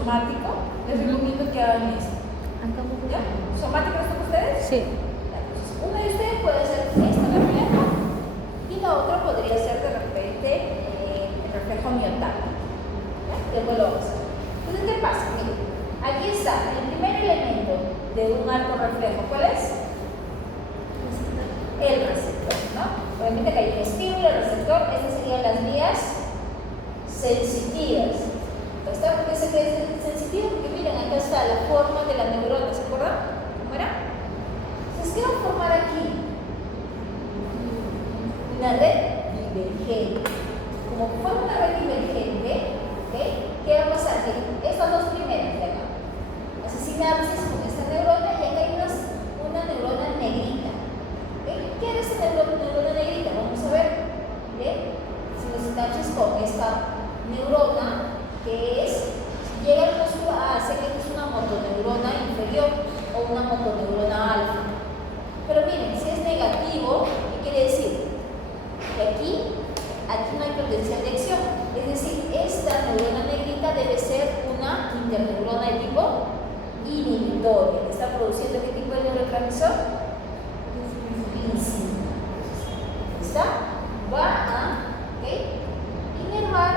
somático, les recomiendo que hagan esto. ¿Ya? ¿Somático están ustedes? Sí. Entonces, una de ustedes puede hacer este reflejo y la otra podría ser de repente el reflejo miotal. Después lo vamos a hacer. Entonces, ¿qué pasa? Miren, aquí está el primer elemento de un arco reflejo. ¿Cuál es? El receptor, ¿no? Obviamente que hay un estímulo, el receptor, estas serían las vías sensitivas. ¿Está? ¿Por qué se cree sensitivo? Porque miren, acá está la forma de la neurona, ¿se acuerdan? ¿Cómo era? Entonces, ¿qué va a formar aquí? Una red divergente. Como forma una red divergente, ¿okay? ¿Qué va a pasar? Que estas dos primeras de acá, las sinapsis con esta neurona, y acá hay una neurona negrita. ¿Okay? ¿Qué era esta neurona negrita? Vamos a ver. ¿Okay? Si los sinapsis con esta neurona, que es, si llega al músculo, hace que es una motoneurona inferior o una motoneurona alfa. Pero miren, si es negativo, ¿qué quiere decir? Que aquí no hay potencial de acción. Es decir, esta neurona negrita debe ser una interneurona de tipo inhibitoria, que está produciendo ¿qué tipo de neurotransmisor? Insulina. ¿Está? Va a inervar,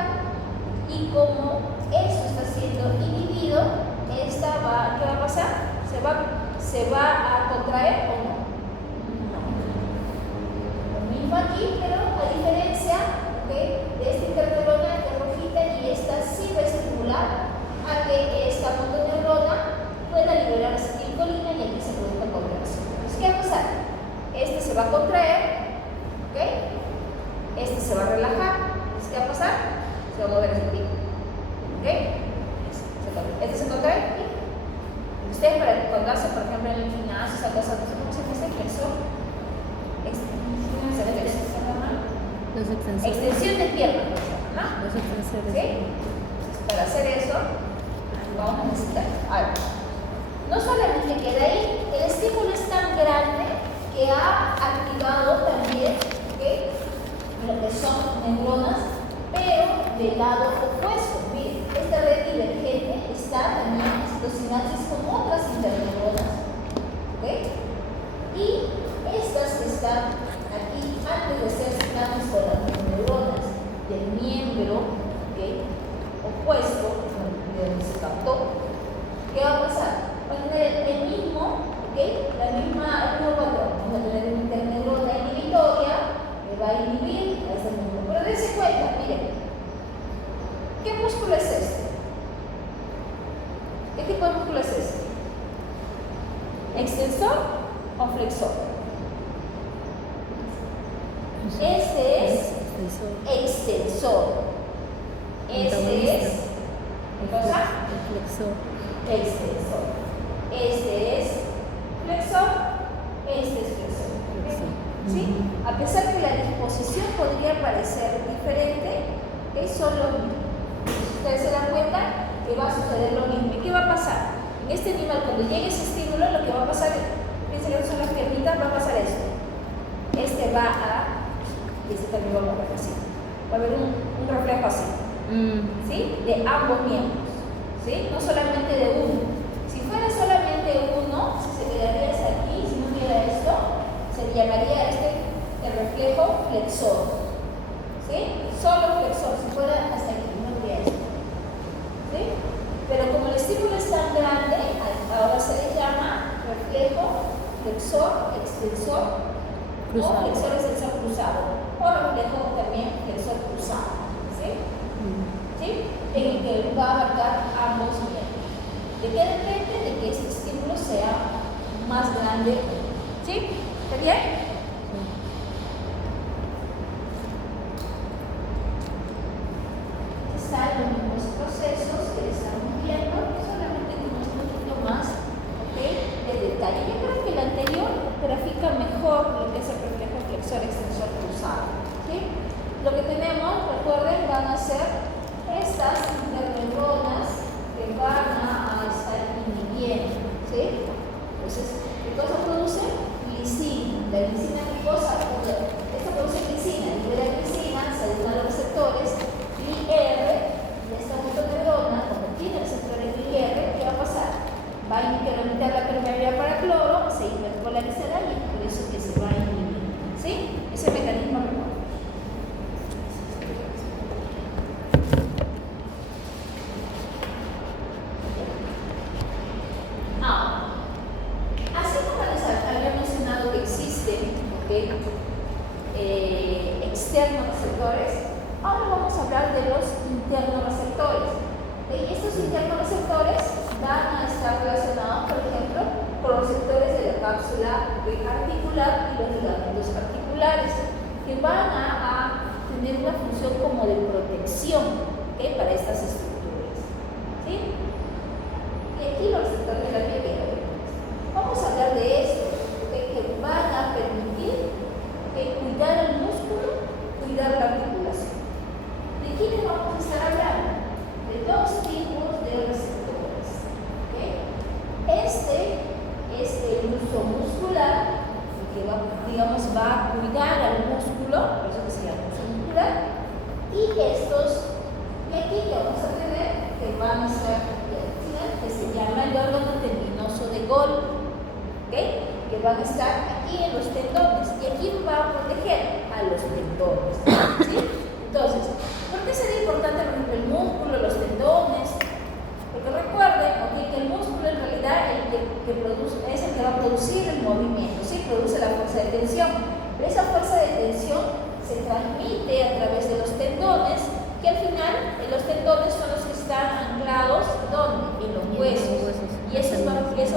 y como esto está siendo inhibido, ¿qué va a pasar? ¿Se va a contraer o no? Lo mismo aquí, pero a diferencia de esta interneurona que es rojita, y esta sí va a estimular a que esta motoneurona pueda liberar acetilcolina y aquí se produzca contracción. Entonces, ¿qué va a pasar? Este se va a contraer, este se va a relajar. Entonces, ¿qué va a pasar? Se va a mover hacia arriba. Este se contrae. Ustedes cuando hacen, por ejemplo, en el gimnasio, esa cosa, no sé cómo se dice, flexor. Los extensores. Extensión de pierna, ¿no? Los extensores. ¿Sí? Entonces, para hacer eso, vamos a necesitar algo. No solamente queda ahí, el estímulo es tan grande que ha activado también lo que son neuronas, pero del lado opuesto. Miren, esta red divergente está también en sinapsis con otras interneuronas. Y estas que están aquí, antes de ser sinapsis con las neuronas del miembro opuesto, de donde se captó, ¿qué va a pasar? Va a tener el mismo patrón. Vamos a tener una interneurona inhibitoria que va a inhibir a este músculo. Pero dense cuenta, miren, ¿qué músculo es este? ¿Qué tipo de músculo es este? ¿Extensor o flexor? Este es extensor. Este es ¿qué cosa? Flexor. Extensor. Este es flexor. Este es flexor. ¿Sí? A pesar que la disposición podría parecer diferente, son lo mismo. Ustedes se dan cuenta que va a suceder lo mismo. ¿Y qué va a pasar? En este animal, cuando llegue ese estímulo, lo que va a pasar, piensen que son las piernitas, va a pasar esto. Este va a, y este también va a mover así. Va a haber un reflejo así. ¿Sí? De ambos miembros. ¿Sí? No solamente de uno. Si fuera solamente uno, se quedaría aquí, si no hubiera esto, se llamaría el reflejo flexor. ¿Sí? Solo flexor, si fuera hasta aquí, no hubiera esto. ¿Sí? Pero como el estímulo es tan grande, ahora se le llama reflejo flexor extensor cruzado. O flexor extensor cruzado, o reflejo también flexor cruzado. ¿Sí? ¿Sí? En el que va a abarcar ambos miembros. ¿De qué depende? De que ese estímulo sea más grande. ¿Sí? ¿Está bien? Están los mismos procesos que estamos viendo, solamente con un poquito más de detalle. Yo creo que el anterior grafica mejor lo que es el reflejo flexor extensor cruzado. ¿Sí? Lo que tenemos, recuerden, van a ser estas interneuronas que van a estar inhibiendo. ¿Sí? Entonces, ¿qué cosa produce? Glicina. La glicina externorreceptores. Ahora vamos a hablar de los internorreceptores. Estos internorreceptores van a estar relacionados, por ejemplo, con los receptores de la cápsula articular y los ligamentos articulares, que van a tener una función como de protección, ¿okay?, para estas estructuras, ¿sí? Y aquí los receptores de la piel. Vamos a hablar de esto, ¿okay?, que van a permitir cuidar el músculo, cuidar la articulación. ¿De quiénes vamos a estar hablando? De dos tipos de receptores, ¿okay? Este es el uso muscular, que va a cuidar al músculo, por eso que se llama uso muscular, y estos de aquí que vamos a tener, que van a estar que se llama el órgano tendinoso de Golgi, ¿okay?, que van a estar aquí en los tendones. ¿Y aquí va a proteger? A los tendones, ¿sí? Entonces, ¿por qué sería importante, por ejemplo, el músculo, los tendones? Porque recuerden, ¿okay?, que el músculo en realidad es el que va a producir el movimiento, ¿sí? Produce la fuerza de tensión. Pero esa fuerza de tensión se transmite a través de los tendones, que al final los tendones son los que están anclados, ¿dónde? En los huesos. Y eso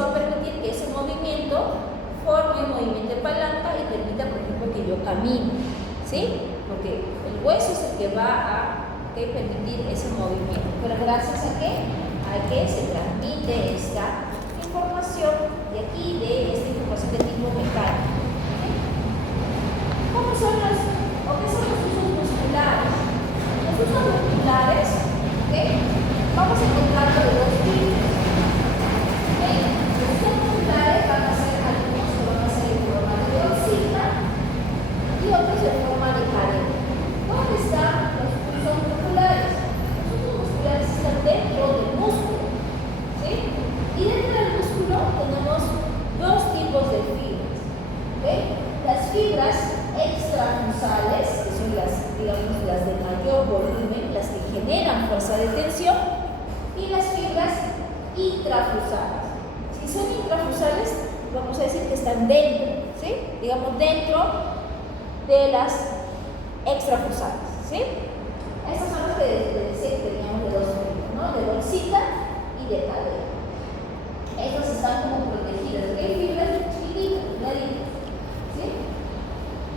va a permitir que ese movimiento forme un movimiento de palanca y permita, por ejemplo, que yo camine, ¿sí? Porque el hueso es el que va a permitir ese movimiento. Pero gracias a que se transmite esta información de aquí, de esta información de tipo mecánico. ¿Sí? ¿Cómo son o qué son los usos musculares? Los usos musculares, ¿okay?, vamos a encontrarlo de dos tipos. ¿Okay? Los usos musculares van a ser algunos que van a ser en forma de bolsita y otros en forma de cadena. ¿Dónde están los usos musculares? Los usos musculares están dentro del músculo, ¿sí? Y dentro del músculo tenemos dos tipos de fibras, ¿okay? Las fibras extrafusales, que son las de mayor volumen, las que generan fuerza de tensión, y las fibras intrafusales. Si son intrafusales, vamos a decir que están dentro, ¿sí? Digamos dentro de las extrafusales, ¿sí? Estas son las que decía que teníamos de dos tipos, ¿no? De bolsita y de cadena. Estas están como protegidas, ¿okay? Fibras chiquititas, delgaditas, ¿sí?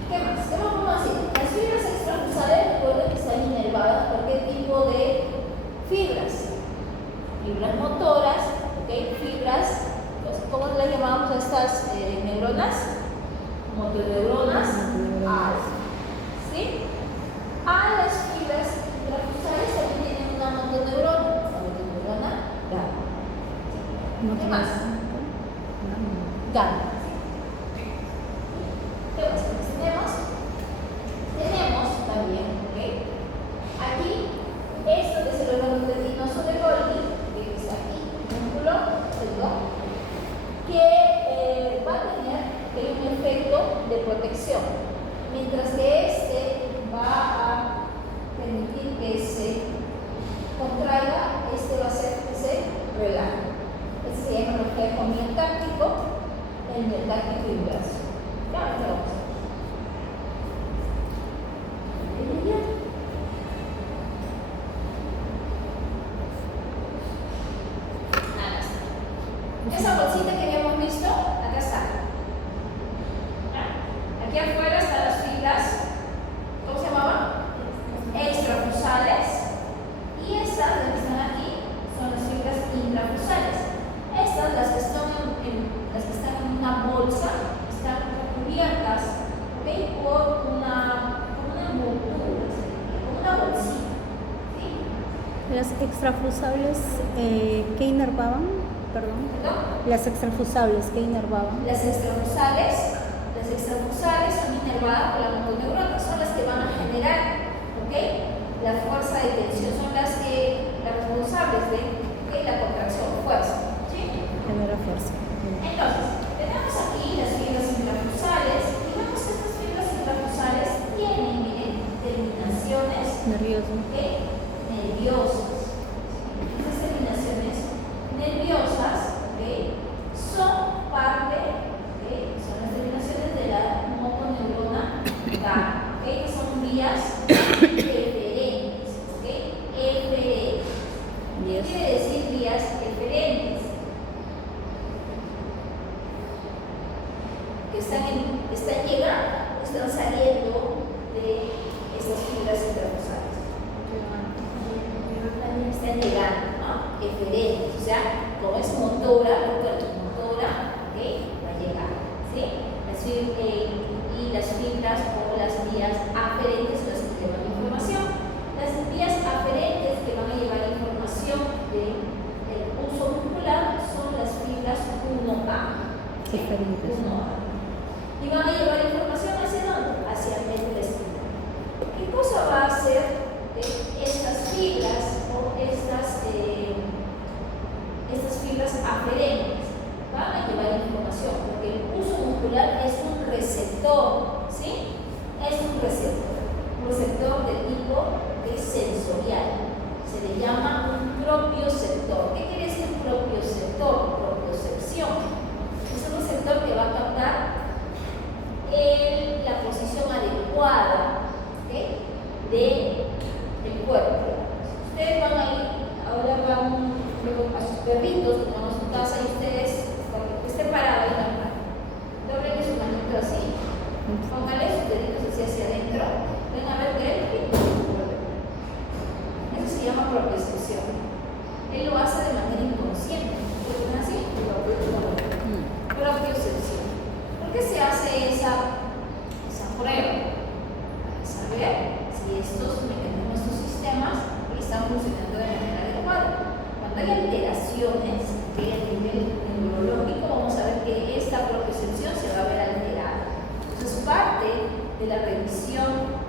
¿Qué más? ¿Qué vamos a decir? Las fibras extrafusales, recuerden que están inervadas por qué tipo de fibras. Fibras motoras, ¿okay? Fibras, ¿cómo le llamamos a estas neuronas? Motoneuronas A, ¿sí? A las fibras intrafusales también tienen una motoneurona, la motoneurona GABA. ¿Qué más? GABA. ¿Qué más tenemos? Tenemos también, ¿okay?, aquí, esto que es el órgano tendinoso de Golgi, que está aquí, músculo, que va a tener un efecto de protección, mientras que este va a permitir que se contraiga, este va a hacer que se relaje. Este se llama reflejo miotáctico, el miotáctico inverso. Ya, vamos. Esa bolsita que habíamos visto, acá está. Aquí afuera están las fibras, ¿cómo se llamaban? Extrafusales. Y estas, las que están aquí, son las fibras intrafusales. Estas, las que están en una bolsa, están cubiertas, ¿okay?, por una envoltura, como una bolsita, ¿sí? Las extrafusables, ¿qué inervaban? Perdón. Las extrafusables, ¿qué inervaban? Las extrafusales son inervadas por la motoneurona, son las que van a generar, ¿okay?, la fuerza de tensión, son las responsables de la contracción fuerza, ¿sí? Genera fuerza. Entonces, tenemos aquí las fibras intrafusales y vemos que estas fibras intrafusales tienen, miren, terminaciones nerviosas. Estas terminaciones nerviosas, ¿okay?, son parte, ¿okay?, son las terminaciones de la motoneurona GABA, ¿okay?, que son vías quiere decir vías eferentes, que están llegando, están saliendo de estas fibras intrafusales. Están llegando, ¿no? Eferentes, o sea, como es motora, ¿okay? Va a llegar, ¿sí? Y las fibras o las vías aferentes son las que llevan información. Las vías aferentes que van a llevar información del uso muscular son las fibras 1A. Diferentes. 1A. Y van a llevar información hacia dónde? Hacia el médula espinal. ¿Qué cosa va a hacer estas fibras o estas fibras aferentes? Van a llevar información, porque el uso muscular es un receptor, ¿sí? Es un receptor de tipo sensorial. Se le llama un propioceptor. ¿Qué quiere decir un propioceptor? Propiocepción. Es un receptor que va a captar la posición adecuada, ¿okay? del cuerpo. Ustedes van a ir, ahora van a sus perritos, que van a su casa, y ustedes estén parados en la mano. Doblen su manito así, pónganle sus deditos hacia adentro, ven a ver que eso se llama propiocepción. Él lo hace de manera inconsciente. ¿Ven así? Propiocepción. ¿Por qué se hace esa prueba? Para saber si estos mecanismos, estos sistemas están funcionando de manera adecuada. Cuando hay alteraciones a nivel neurológico, vamos a ver que esta propiocepción se va a ver alterada. Entonces, parte de la revisión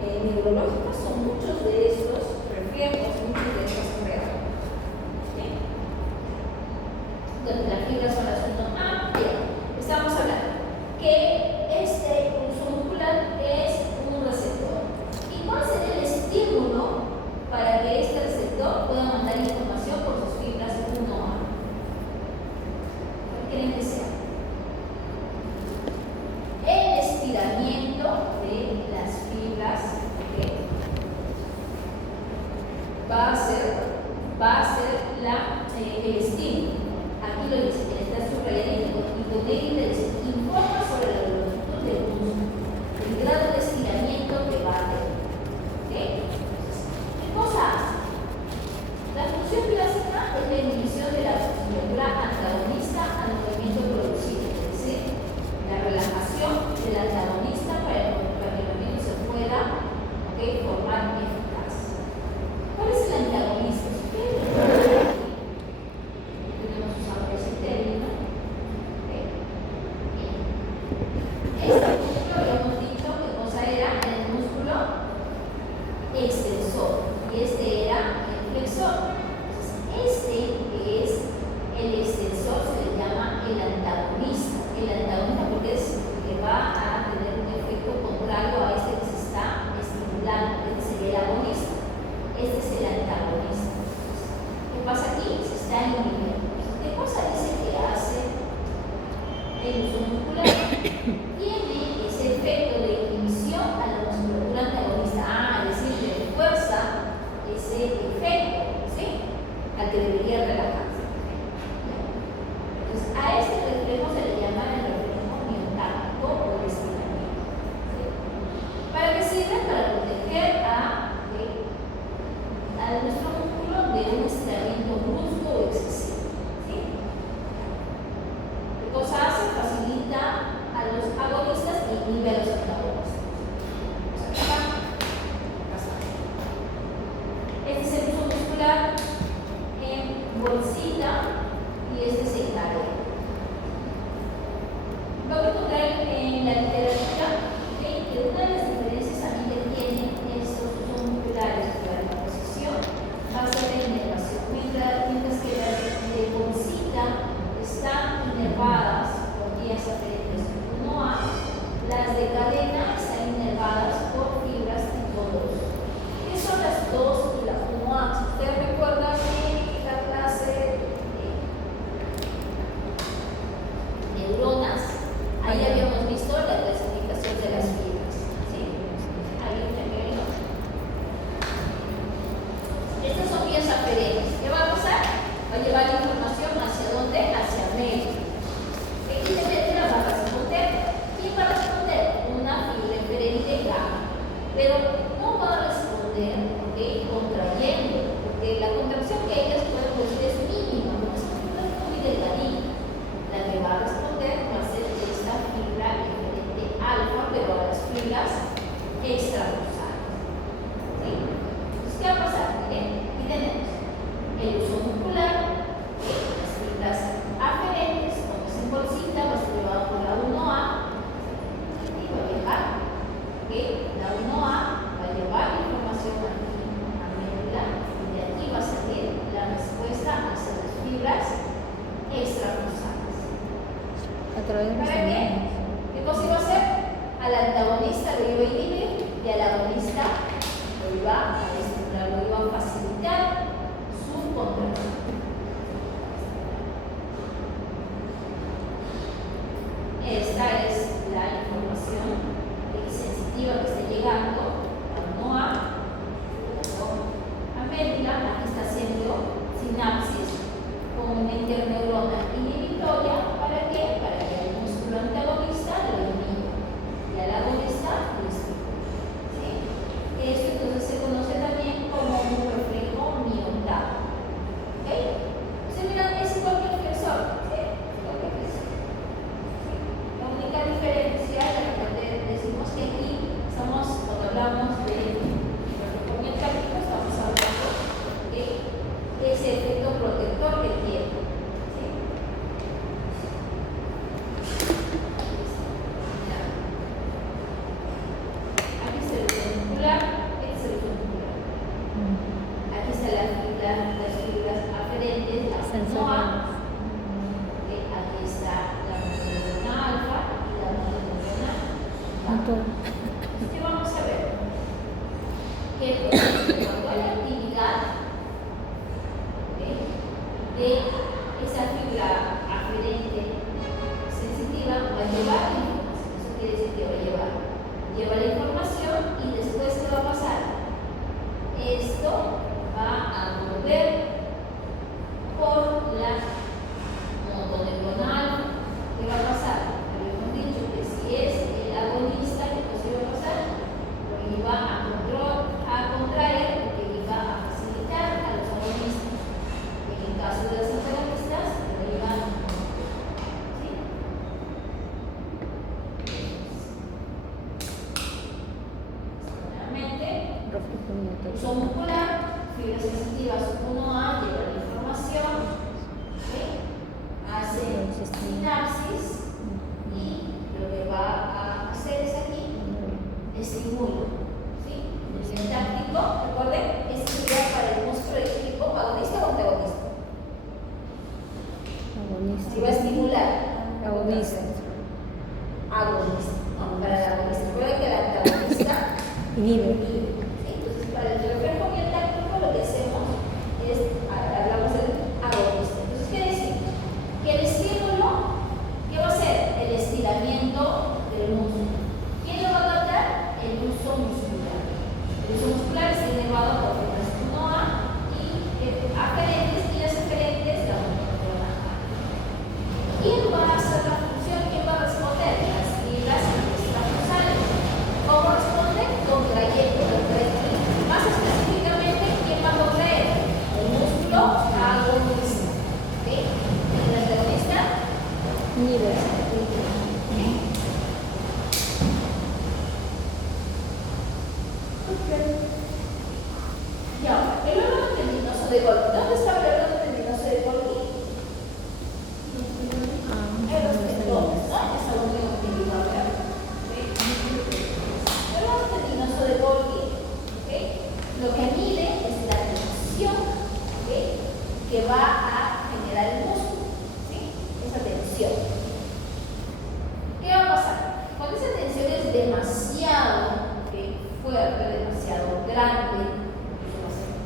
neurológica son muchos de estos reflejos, muchos de estas pruebas. ¿Sí? Donde las fibras son las 1A. Bien, estamos hablando que este uso muscular es un receptor. ¿Y cuál sería el estímulo para que este receptor pueda mandar información por sus fibras 1A? ¿Cuál quieren que sea? El estiramiento de las fibras, ¿okay? va a ser el estímulo. Aquí lo dice, que está subrayado y con negrita dice, informa sobre la longitud del músculo, el grado de estiramiento que va a tener. ¿Okay? ¿Qué cosa hace? La función clásica es la inhibición de la musculatura antagonista al movimiento producido, es decir, la relajación del antagonista para que el movimiento se pueda, ¿okay?, formar eficaz. ¿Cuál es el antagonista? Tenemos usado ese término. ¿Okay? Este músculo, habíamos dicho que cosa era el músculo extensor y este era el flexor. Entonces, este es través de los ¿Para qué? tendones. ¿Qué cosa iba a hacer? Al antagonista lo iba a inhibir y al agonista lo iba a estimular, lo iba a facilitar su contracción. Esta es la información sensitiva que está llegando a médula, la que está haciendo sinapsis con una interneurona inhibitoria. ¿Para qué? Para que el músculo antagonista lo inhiba y al agonista lo estimule. ¿Sí? Esto entonces se conoce también como un reflejo miotato. ¿Ok? Entonces, miren, es igual que el flexor. ¿Sí? Igual que el flexor. ¿Sí? La única diferencia es que decimos que aquí estamos, cuando hablamos de reflejo miotático, estamos hablando de ese efecto protector que tiene. ¿Sí? Aquí está el funicular, este es el funicular. Aquí están las fibras aferentes, las Sensoriales. Aquí está la mononeurona alfa y la mononeurona Motor. ¿Qué vamos a ver? Que cuando hay actividad de esa fibra aferente sensitiva, va a llevar la información. Eso quiere decir que va a lleva la información y después ¿qué va a pasar? Esto va a volver por la motoneuronal. ¿Qué va a pasar? Habíamos dicho que si es el agonista, ¿qué cosa iba a pasar? Lo iba a contraer, porque iba a facilitar a los agonistas. En el caso de los antagonistas, lo iba a ¿sí? Nuevamente, Reflejo miotático. uso muscular, fibras sensitivas 1A, lleva la información, ¿sí? Hace sinapsis y lo que va a hacer es aquí estímulo, ¿sí? El sintáctico, recuerden, es igual para el músculo de tipo agonista o antagonista. Agonista. Si va a estimular. Agonista. Agonista, ¿no? Para el agonista. Recuerden que el antagonista Inhibe. Entonces, para el reflejo miotáctico lo que hacemos es, hablamos del agonista. Entonces, ¿qué decimos? Que el estímulo, ¿qué va a hacer? El estiramiento del músculo. ¿Quién lo va a captar? El uso muscular. El uso muscular está inervado por fibras 1A y aferentes y las aferentes la mononeurona A. ¿Quién va a hacer la función? ¿Quién va a responder? Las fibras extrafusales. ¿Cómo responde? Contrayendo. Más específicamente, ¿quién va a contraer? El músculo agonista. ¿Sí? El antagonista Inhibe. Y ahora, el órgano tendinoso de Golgi. ¿Dónde está el órgano tendinoso de Golgi? En los tendones, ¿no? Es algo muy utilizado, ¿verdad? El órgano tendinoso de Golgi, ¿ok? Lo que mide es la tensión, ¿ok? Que va a generar el músculo, ¿sí? Esa tensión. ¿Qué va a pasar? Cuando esa tensión es demasiado fuerte, demasiado grande,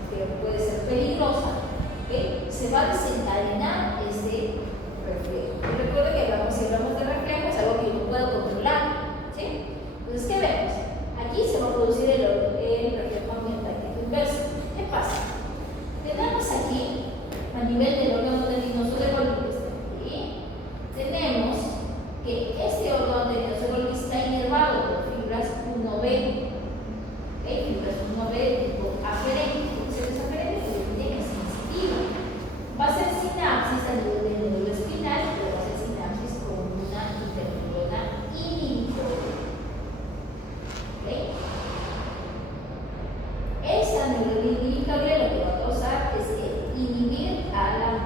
que puede ser peligrosa, se va a desencadenar este reflejo. Recuerda que si hablamos de reflejo es algo que yo no puedo controlar, ¿sí? Entonces, ¿qué vemos? Aquí se va a producir el reflejo miotáctico inverso. ¿Qué pasa? Tenemos aquí, a nivel del órgano tendinoso de Golgi, tenemos que este órgano tendinoso de Golgi está inervado por fibras 1B. Fibras 1B tipo aferente. Funciones aferentes que tiene sensitiva. Va a ser sinapsis a nivel del nódulo espinal, pero va a ser sinapsis con una interneurona inhibitoria. ¿Ok? Esa neurona inhibitoria lo que va a causar es inhibir a la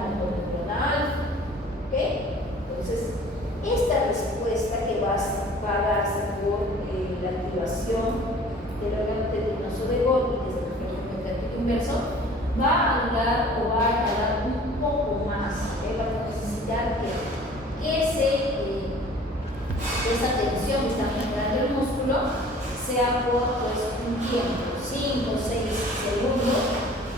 por pues, un tiempo, 5 o 6 segundos,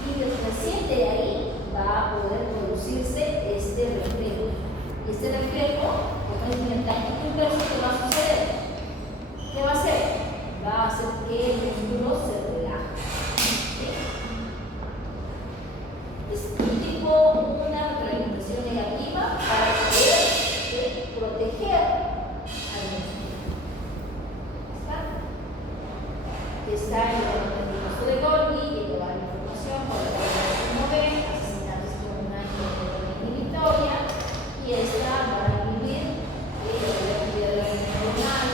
y recién de ahí va a poder producirse este reflejo. Y este reflejo, como es mecánico inverso, ¿qué va a suceder? ¿Qué va a hacer? Va a hacer que el músculo se relaje. ¿Sí? Es un tipo, una representación negativa para poder proteger al músculo. ¿Está? Está en el músculo de Golgi, que lleva la información por la que ven, asesinatos con una inhibitoria, y esta va a inhibir la actividad de la neuronal,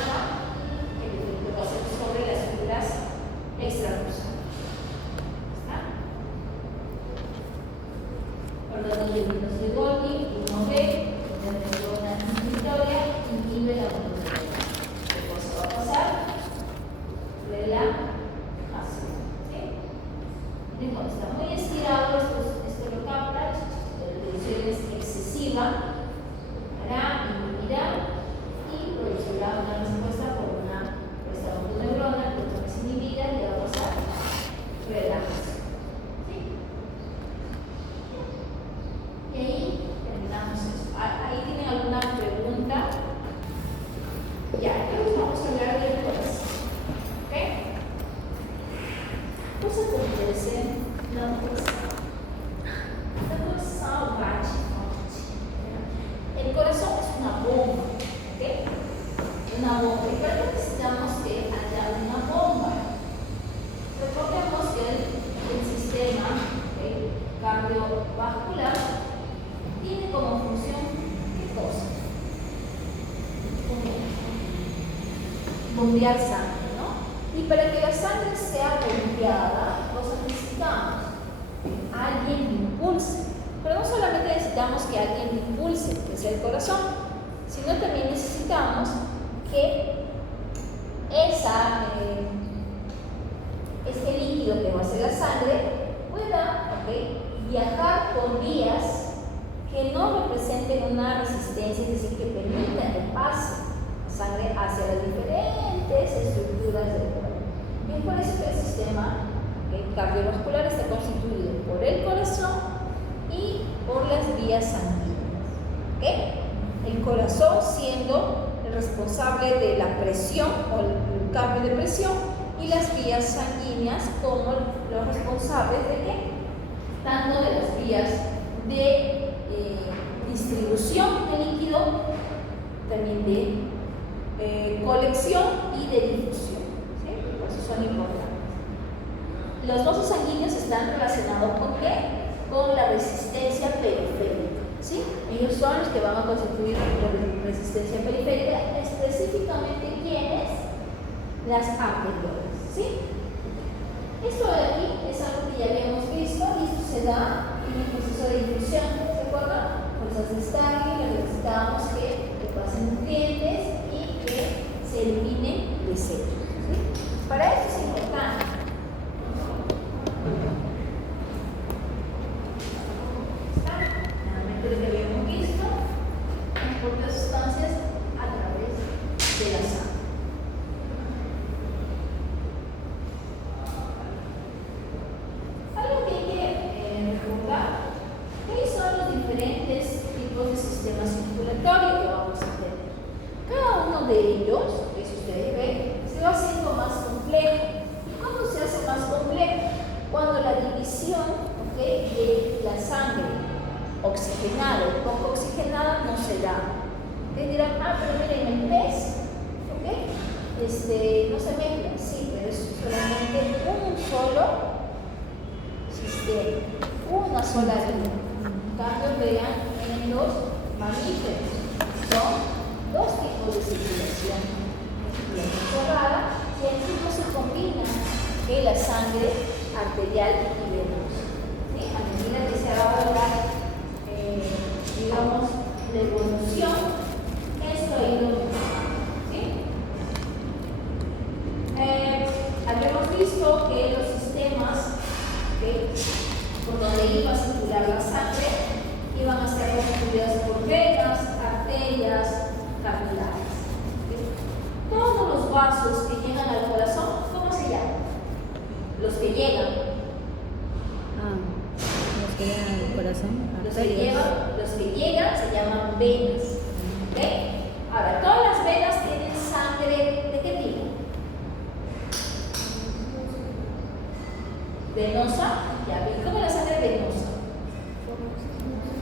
el efecto va a ser sobre las fibras extracurriculares. ¿Está? Por lo tanto, el virus de Golgi, 1B, la neurona inhibitoria, inhibe la neuronal. ¿Qué cosa va a pasar? Relajación. ¿Sí? Miren, cuando está muy estirado, esto lo capta, la tensión es excesiva, inhibirá y producirá una respuesta por una respuesta motoneurona, que es inhibida y va a pasar relajación. ¿Sí? Y ahí terminamos eso. ¿Ahí tienen alguna pregunta? Ya, entonces vamos a hablar del corazón. ¿Ok? Cosa acontece na coração. Na coração bate forte. El corazón es una bomba. ¿Ok? Una bomba. ¿Y para qué necesitamos que haya una bomba? Recordemos que el sistema cardiovascular tiene como función ¿qué cosa? Bombear sangre, ¿no? Y para que la sangre sea bombeada, necesitamos alguien que impulse. Pero no solamente necesitamos que alguien impulse, que es el corazón, sino también necesitamos que este líquido que va a ser la sangre pueda viajar por vías que no representen una resistencia, es decir, que permitan que pase la sangre hacia las diferentes estructuras del cuerpo. Y es por eso que el sistema cardiovascular está constituido por el corazón y por las vías sanguíneas. El corazón siendo el responsable de la presión o el cambio de presión, y las vías sanguíneas como los responsables de qué? Tanto de las vías de distribución de líquido, también de colección y de difusión. ¿Sí? Por eso son importantes. Los vasos sanguíneos están relacionados ¿con qué? Con la resistencia periférica. ¿Sí? Ellos son los que van a constituir la resistencia periférica, específicamente ¿quiénes? Las arteriolas. ¿Sí? Esto de aquí es algo que ya habíamos visto, y esto se da en el proceso de difusión. ¿Se acuerdan? Fuerzas de Starling, necesitamos que pasen nutrientes y que se eliminen desechos. ¿Sí? Para esto es importante. Nuevamente lo que habíamos visto, transporte de sustancias a través de la sangre. Algo que hay que recordar, ¿cuáles son los diferentes tipos de sistema circulatorio que vamos a tener? Cada uno de ellos, si ustedes ven, se va haciendo más complejo. ¿Y cuándo se hace más complejo? Cuando la división de la sangre oxigenada o poco oxigenada no se da. Ustedes dirán, pero miren, el pez, no se mezcla, sí, pero es solamente un solo sistema, una sola línea. En cambio, vean en los mamíferos, son dos tipos de circulación. Circulación cerrada, y aquí no se combina la sangre arterial y venosa. ¿Sí? A medida que se va a lograr, digamos, la evolución, esto ha ido mejorando. ¿Sí? Habíamos visto que los sistemas por donde iba a circular la sangre iban a ser constituidos por venas, arterias, capilares. Todos los vasos que llegan al corazón, ¿cómo los que llegan se llaman venas. ¿Ok? Ahora, todas las venas tienen sangre ¿de qué tipo? Venosa. Ya, ¿cómo la sangre venosa?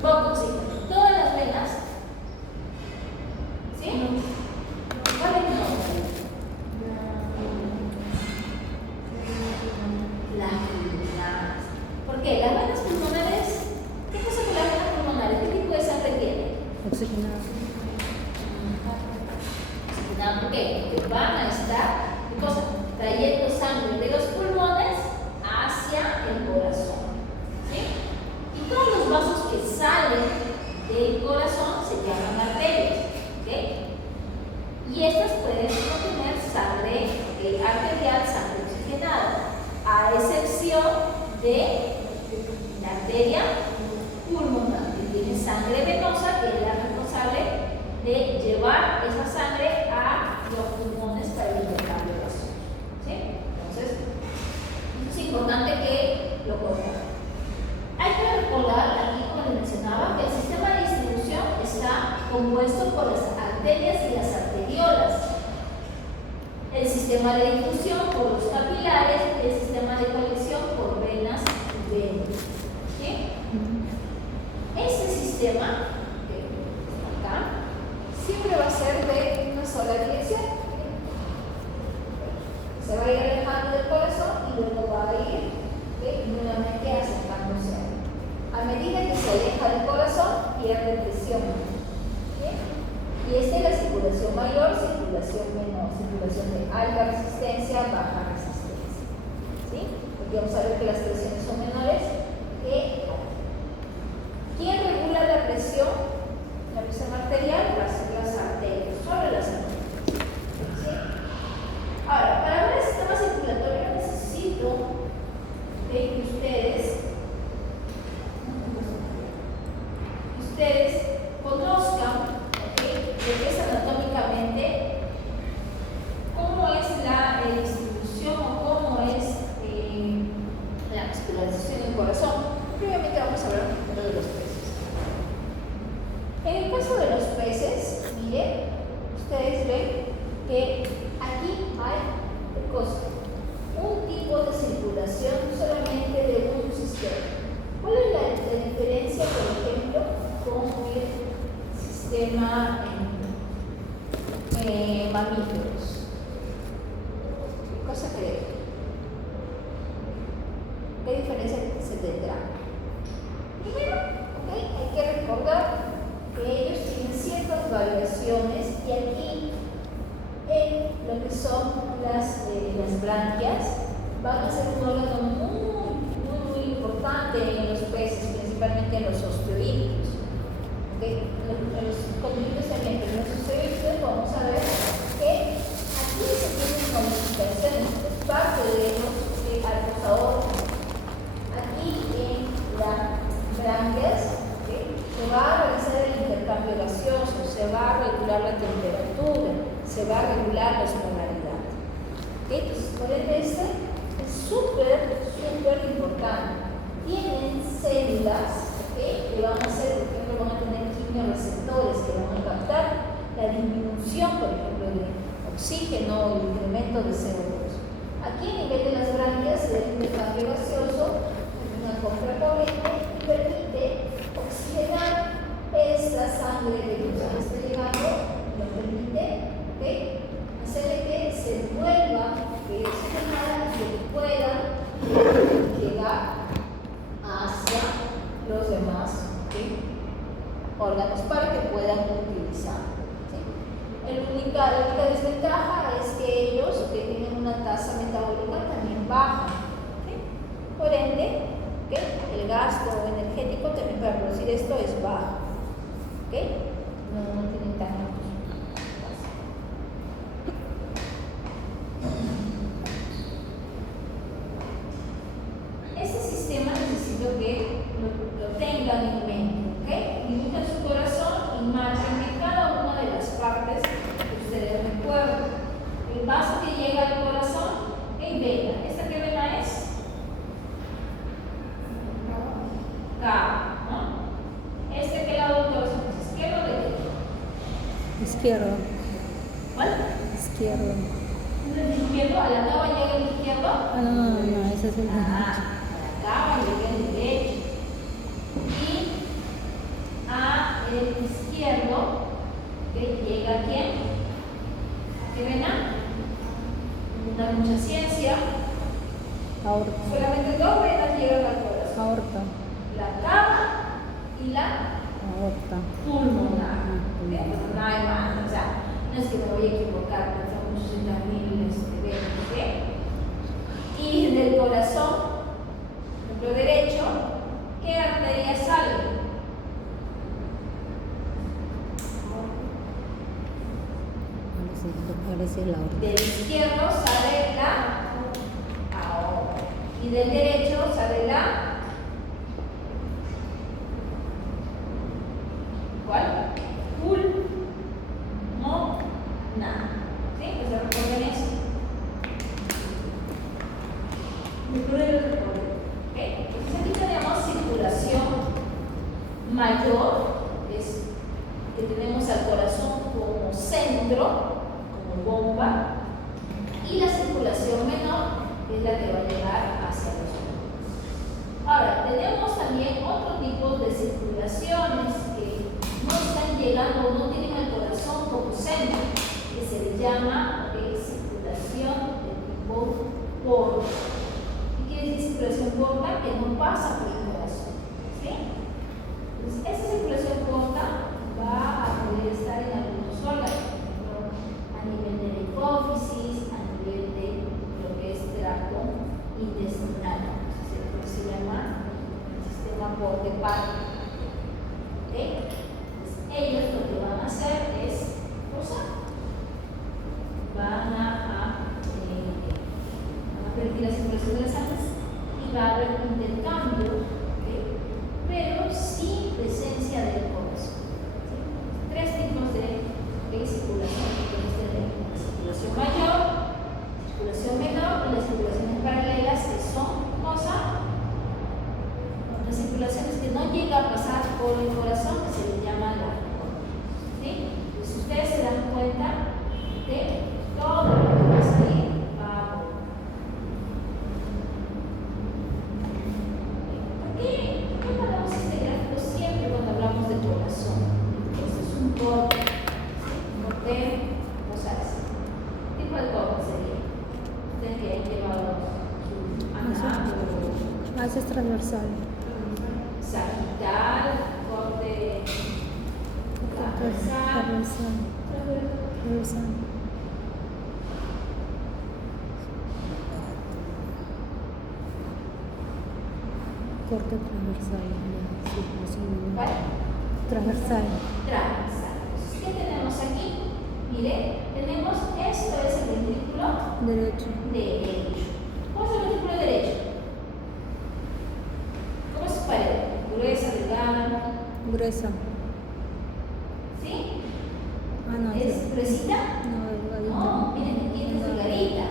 Poco oxígeno. Todas las venas. ¿Sí? ¿Cuál es el nombre? Las pulmonares. ¿Por qué? Las venas pulmonares, ¿qué pasa con las venas pulmonares? ¿Qué tipo de sangre tienen? Oxigenado. Oxigenado, ¿por qué? Porque van a estar, ¿qué cosa? Trayendo sangre de los pulmones hacia el corazón. ¿Sí? Y todos los vasos que salen del corazón se llaman arterias. ¿Ok? Y estas pueden contener sangre arterial, sangre oxigenada, a excepción de la arteria pulmonar, que tiene sangre venosa, que es la responsable de llevar esa sangre a los pulmones para el intercambio gaseoso. ¿Sí? Entonces, es importante que lo conozcan. Hay que recordar, aquí como les mencionaba, que el sistema de distribución está compuesto por las arterias y las arteriolas. El sistema de difusión por los capilares y el sistema de colección por venas y venas. ¿Sí? Este sistema, que está acá, siempre va a ser de una sola dirección. Se va a ir alejando del corazón y luego va a ir nuevamente acercándose. A medida que se aleja del corazón, pierde presión. Y esta es la circulación mayor, circulación menor, circulación de alta resistencia, baja resistencia. ¿Sí? Porque vamos a ver que las presiones son menores que altas. ¿Quién regula la presión? La presión arterial va a ser las arterias, solo las arterias. ¿Sí? Ahora, para ver el sistema circulatorio necesito que ustedes conozcan lo que es anatómicamente cómo es la distribución o cómo es la vascularización del corazón. Previamente vamos a hablar un poquito de los peces. En el caso de los peces, miren, ustedes ven que aquí hay un tipo de circulación solamente de un sistema. ¿Cuál es la diferencia, por ejemplo, con el sistema mamíferos? ¿Qué cosa creen? ¿Qué diferencia se tendrá? Primero, hay que recordar que ellos tienen ciertas variaciones y aquí en lo que son las branquias van a ser un órgano muy importante en los peces, principalmente en los osteoídeos. En los condritos también, pero en los osteoídeos vamos a ver que aquí se tienen modificaciones, parte de ellos alfosaor. Aquí en las branquias se va a realizar el intercambio gaseoso, se va a regular la temperatura, se va a regular la osmolaridad. Entonces, por ende, este es súper importante. Tienen células que van a ser, por ejemplo, van a tener quimioreceptores que van a captar la disminución, por ejemplo, de oxígeno o el incremento de CO2. Aquí, a nivel de las branquias, el intercambio gaseoso es una contracorriente y permite oxigenar esta sangre que nos está llegando, nos permite hacerle que se vuelva oxigenada y que pueda llegar hacia los demás órganos para que puedan utilizar. La única desventaja es que ellos tienen una tasa metabólica también baja. Por ende, el gasto energético también para producir esto es bajo. No tienen tan altos. Este sistema necesito que lo tengan en mente. Dibujen su corazón y marquen cada una de las partes que ustedes recuerdan. El vaso que llega al corazón en vena. ¿Esta qué vena es? Cava, ¿no? Izquierdo. ¿Cuál? Izquierdo. ¿El izquierdo? ¿A la cava llega el izquierdo? Ah, no, ese es el derecho. A la cava llega el derecho. Y a el izquierdo, ¿llega quién? ¿A qué vena? No da mucha ciencia. Aorta. Solamente dos venas llegan al corazón. Aorta. La cava y la Aorta. pulmonar. No hay más, o sea, no es que me voy a equivocar, son 800.000 venas. Y del corazón, ejemplo derecho, ¿qué arteria sale? Parece la aorta. Del izquierdo sale la aorta y del derecho sale la ¿cuál? Pulmonar. ¿Sí? Pues se recuerden eso. ¿Ok? Entonces aquí tenemos circulación mayor, es que tenemos al corazón como centro, como bomba, y la circulación menor es la que va a llegar hacia los pulmones. Ahora, tenemos también otro tipo de circulaciones que no están llegando, no tienen el corazón como centro, que se le llama circulación de tipo porta. ¿Qué quiere decir circulación porta? Que no pasa por el corazón. ¿Sí? Entonces, esa circulación porta va a poder estar en algunos órganos, a nivel de la hipófisis, a nivel de lo que es tracto intestinal. Se llama el sistema porta-hepático. ¿Ok? Entonces, ellos lo que van a hacer es van a permitir la circulación de las sangre y va a haber un intercambio, ¿okay? Pero sin presencia del corazón. ¿Sí? Tres tipos de circulación. La circulación mayor, circulación menor y las circulaciones paralelas, que son las circulaciones que no llegan a pasar por el corazón, que se les llama la arteria. ¿Sí? Entonces ustedes se dan cuenta de todo lo que va a salir va a volver. ¿Por qué ponemos este gráfico siempre cuando hablamos de corazón? Este es un corte. Corte, o sea, ¿qué tipo de corte sería? Ustedes que han llevado su Ese es transversal. sagital, corte transversal. Transversal. Corte transversal. Sí, más o menos. ¿Vale? Transversal. Transversal. Entonces, ¿qué tenemos aquí? Mire, tenemos esto es el ventrículo Derecho. derecho. ¿Cómo es el ventrículo derecho? ¿Cómo es su pared? Gruesa, delgada. Gruesa. ¿Sí? Ah, no. ¿Es gruesita? No, delgadita. No, miren, aquí esta es delgadita.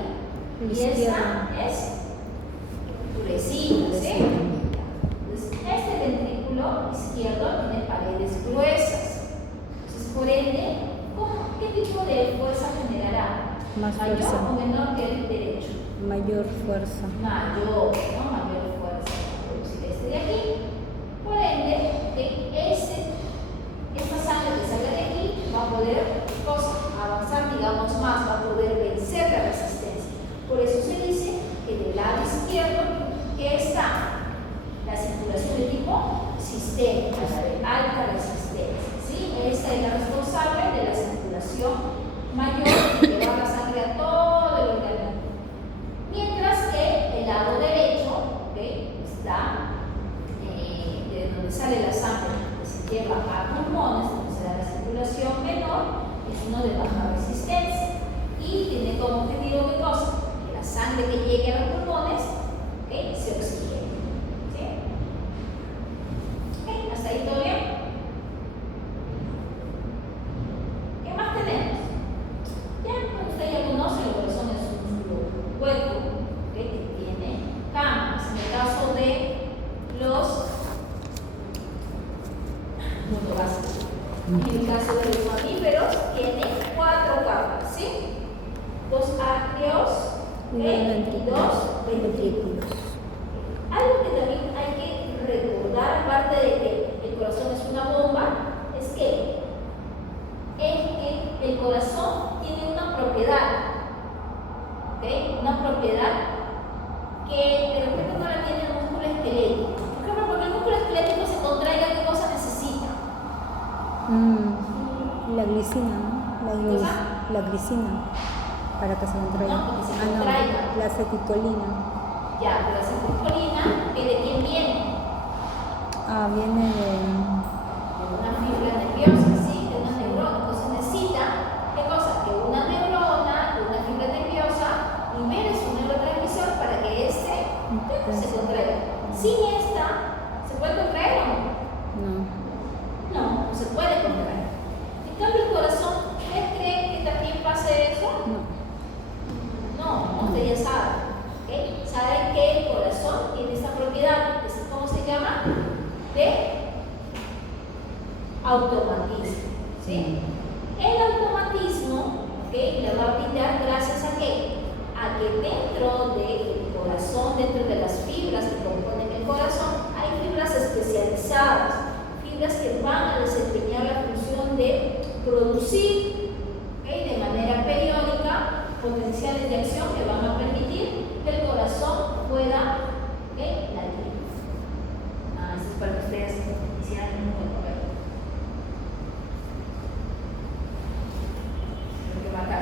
La Y izquierda. esta es gruesita, ¿sí? Entonces, este ventrículo izquierdo tiene paredes gruesas. Entonces, por ende, ¿qué tipo de fuerza generará? Más ¿Mayor fuerza. o menor que el derecho? Mayor fuerza. Mayor, ¿no? Mayor fuerza. Producir este de aquí. Por ende, esta sangre que salga de aquí va a poder avanzar, digamos, más, va a poder vencer la resistencia. Por eso se dice que del lado izquierdo, ¿qué está? La circulación de tipo sistémica, la de alta resistencia. ¿Sí? Esta es la responsable de la circulación mayor que lleva la sangre a todo el organismo. Mientras que el lado derecho, ¿okay? Está de donde sale la sangre que se lleva a pulmones, donde se da la circulación menor, es uno de baja resistencia y tiene como objetivo ¿qué cosa? Que la sangre que llegue a los pulmones, ¿okay? Se oxigene. ¿Sí? ¿Okay? ¿Hasta ahí todo bien? ¿Qué más tenemos? Ya, cuando usted ya conoce, el corazón es un músculo hueco, ¿okay? Que tiene cámaras. En el caso de los motovasculares. En el caso de los mamíferos, tiene 4 capas, ¿sí? 2 atrios y 2 ventrículos. Algo que también hay que recordar, aparte de que el corazón es una bomba, es que el corazón tiene una propiedad, ¿ok? Una propiedad que de repente no la tiene el músculo esquelético. Por ejemplo, porque el músculo esquelético se contraiga, ¿qué cosa necesita? La glicina, ¿no? La glicina, para que se contraiga. No, porque se contraiga. No, la acetilcolina. Ya, pero la acetilcolina, ¿de quién viene? Viene de una fibra nerviosa, ¿sí? De una neurona. Entonces necesita, ¿qué cosa? Que una neurona, una fibra nerviosa, libere su neurotransmisor para que se contraiga. Sin esta, ¿se puede contraer o no? No, no se puede contraer. En cambio, el corazón, ¿ustedes creen que también pase eso? No, usted ya sabe. ¿Okay? Saben que el corazón tiene esta propiedad, ¿cómo se llama? De automatismo, ¿sí? El automatismo, ¿okay? Le va a brindar gracias a qué? A que dentro del corazón, dentro de las fibras que componen el corazón, hay fibras especializadas, fibras que van a desempeñar la función de producir, ¿okay? De manera periódica potenciales de acción que van a permitir que el corazón pueda, ¿okay? Latir. Eso es para que ustedes hicieran un buen papel. Creo que va acá,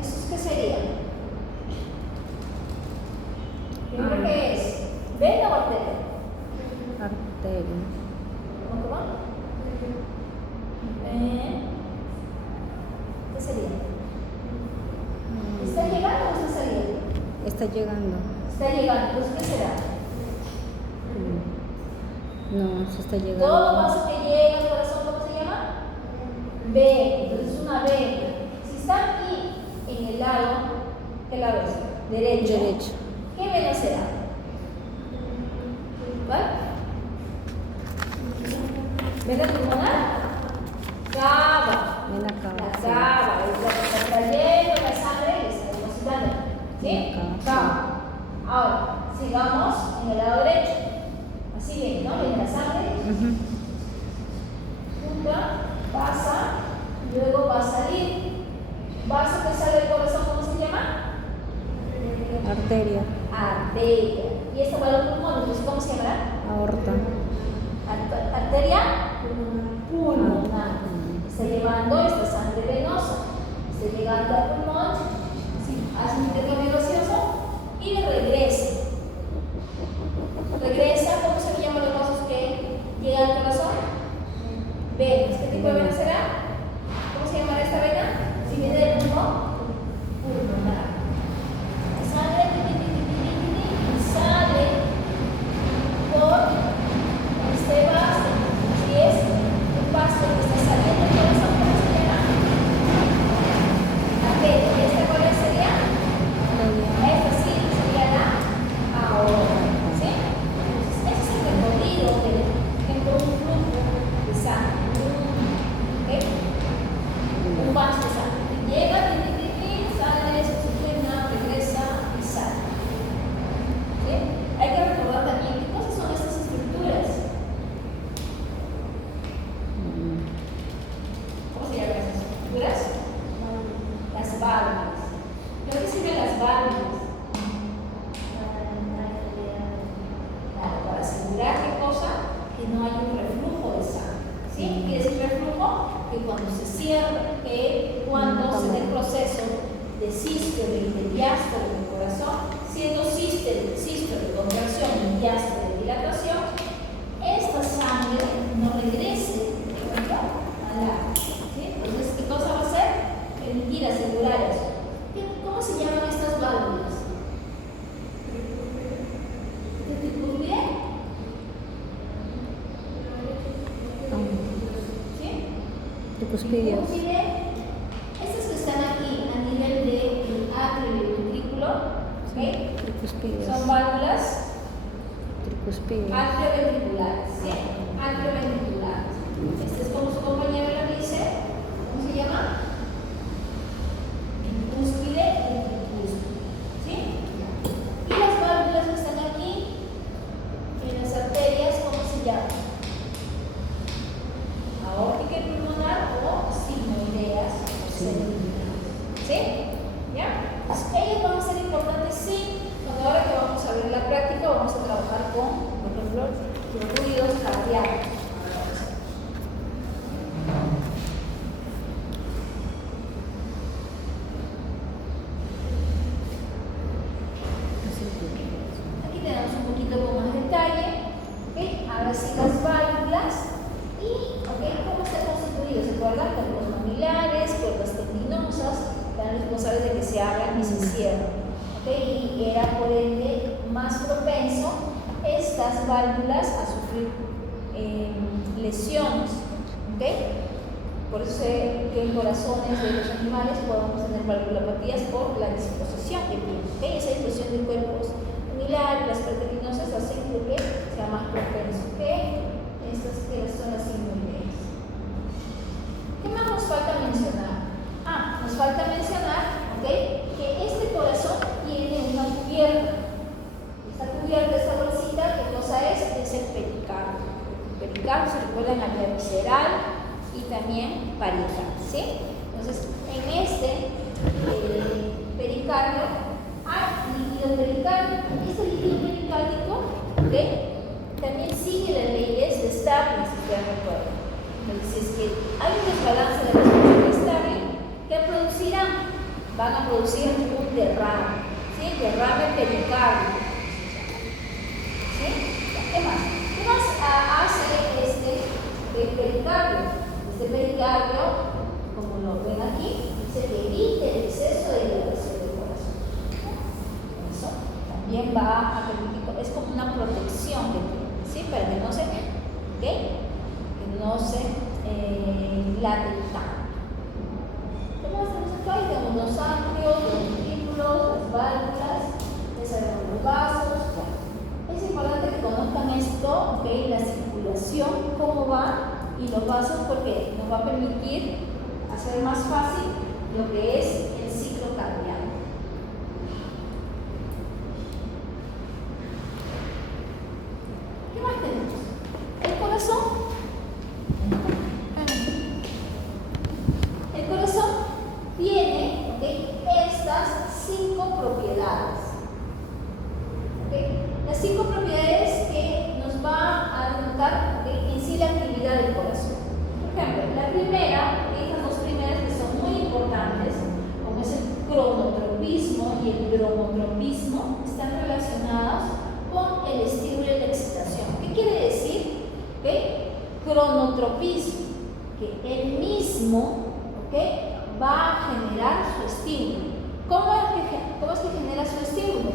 ¿eso qué sería? Primero, ¿qué es? ¿Vena o arteria? arteria. ¿Cómo? ¿Qué sería? ¿Está llegando o está saliendo? Está llegando. Está llegando, entonces ¿qué será? No, se está llegando. Todo vaso que llega al corazón, ¿cómo se llama? Vena, entonces es una vena. Si está aquí en el lado, ¿qué lado es? Derecho. ¿Qué vena será? ¿Cuál? ¿Vena pulmonar? Cava. Vena cava. La cava, es la que está trayendo la sangre y está depositando. ¿Sí? Cava. Ahora, sigamos en el lado derecho. Así bien, ¿no? Viene la sangre. Junta, pasa, luego va a salir. Vaso que sale del corazón, ¿cómo se llama? Arteria. Arteria. Y esto va a los pulmones, entonces ¿cómo se llamará? Aorta. Arteria pulmonar. Está llevando esta sangre venosa. Está llegando al pulmón, hace un intercambio gaseoso y regresa. Regresa, ¿cómo se llaman los vasos que llegan al corazón? Venas. ¿Qué tipo de vena será? ¿Cómo se llamará esta vena? Si viene del pulmón, pulmonar. Sangre y sale por este vaso. Si es un vaso que está saliendo del corazón, ¿cómo se llama? Arteria. ¿Y esta cuál sería? Esta sí sería la aorta. ¿Sí? Entonces, ese es el recorrido de todo un flujo de sangre. ¿Ok? Un vaso de sangre. Llega, sale, se oxigena, regresa y sale. ¿Sí? Hay que recordar también qué cosas son estas estructuras. ¿Cómo se llaman esas estructuras? Las válvulas. ¿Para qué sirven las válvulas? Para asegurar qué cosa, que no hay un reflujo de sangre. ¿Sí? ¿Qué es reflujo? Que cuando se cierra, que cuando se da el proceso de sístole y de diástole en el corazón, siendo sístole, contracción y diástole, dilatación, esta sangre no regrese al área. ¿Sí? Entonces, ¿qué cosa va a hacer? Permitir asegurar eso. ¿Cómo se llaman estas válvulas? ¿Tricuspide? ¿Sí? Tricuspidias. Estas que están aquí a nivel del atrio y el ventrículo, ¿okay? Tricuspidias. Son válvulas Tricuspidias. atrioventriculares, ¿sí? Atrioventriculares. cardiaco. Aquí tenemos un poquito con más detalle. ¿Okay? Ahora sí las válvulas. Y ¿cómo están constituidos? ¿Se acuerdan? Cuerpos mamilares, cuerdas tendinosas, están responsables de que se abran y se cierren. ¿Okay? Y era por ende más propenso estas válvulas a sufrir lesiones. ¿Okay? Por eso sé que en corazones de los animales podemos tener valvulopatías por la disposición que tienen. ¿Okay? Esa disposición de cuerpos mamilares, las cartilaginosas hacen que sea más propenso. ¿Okay? Estas que son las inmunidades. ¿Qué más nos falta mencionar? Nos falta mencionar, que este corazón tiene una cubierta. Esta cubierta, esta bolsita, ¿qué cosa es? Es el pericardio. El pericardio se recuerda en la vía visceral y también parietal, ¿sí? Entonces, en este pericardio hay líquido pericárdico. Este líquido pericárdico, también sigue las leyes de Starling, si ustedes recuerdan. Entonces, si es que hay un desbalance de la respuesta de Starling, ¿qué producirán? Van a producir un derrame, ¿sí? Derrame pericárdico. ¿Sí? ¿Qué más? ¿Qué más hace este pericardio? Este pericardio, como lo ven aquí, dice que evite el exceso de dilatación del corazón. Eso también va a permitir, es como una protección que tiene, ¿sí? Para que no se, que no se dilate tanto. ¿Qué más tenemos acá? Tenemos los ganglios, los ventículos, las válvulas, los vasos. Es importante que conozcan esto, la circulación, cómo va, y los vasos, porque nos va a permitir hacer más fácil lo que es el ciclo cardíaco. ¿Qué más tenemos? El corazón. El corazón tiene estas 5 propiedades. Las 5 propiedades que nos va a denotar en sí la actividad del corazón. Por ejemplo, la primera, estas dos primeras que son muy importantes, como es el cronotropismo y el bromotropismo, están relacionados con el estímulo y la excitación. ¿Qué quiere decir? Cronotropismo, que él mismo va a generar su estímulo. ¿Cómo es que genera su estímulo?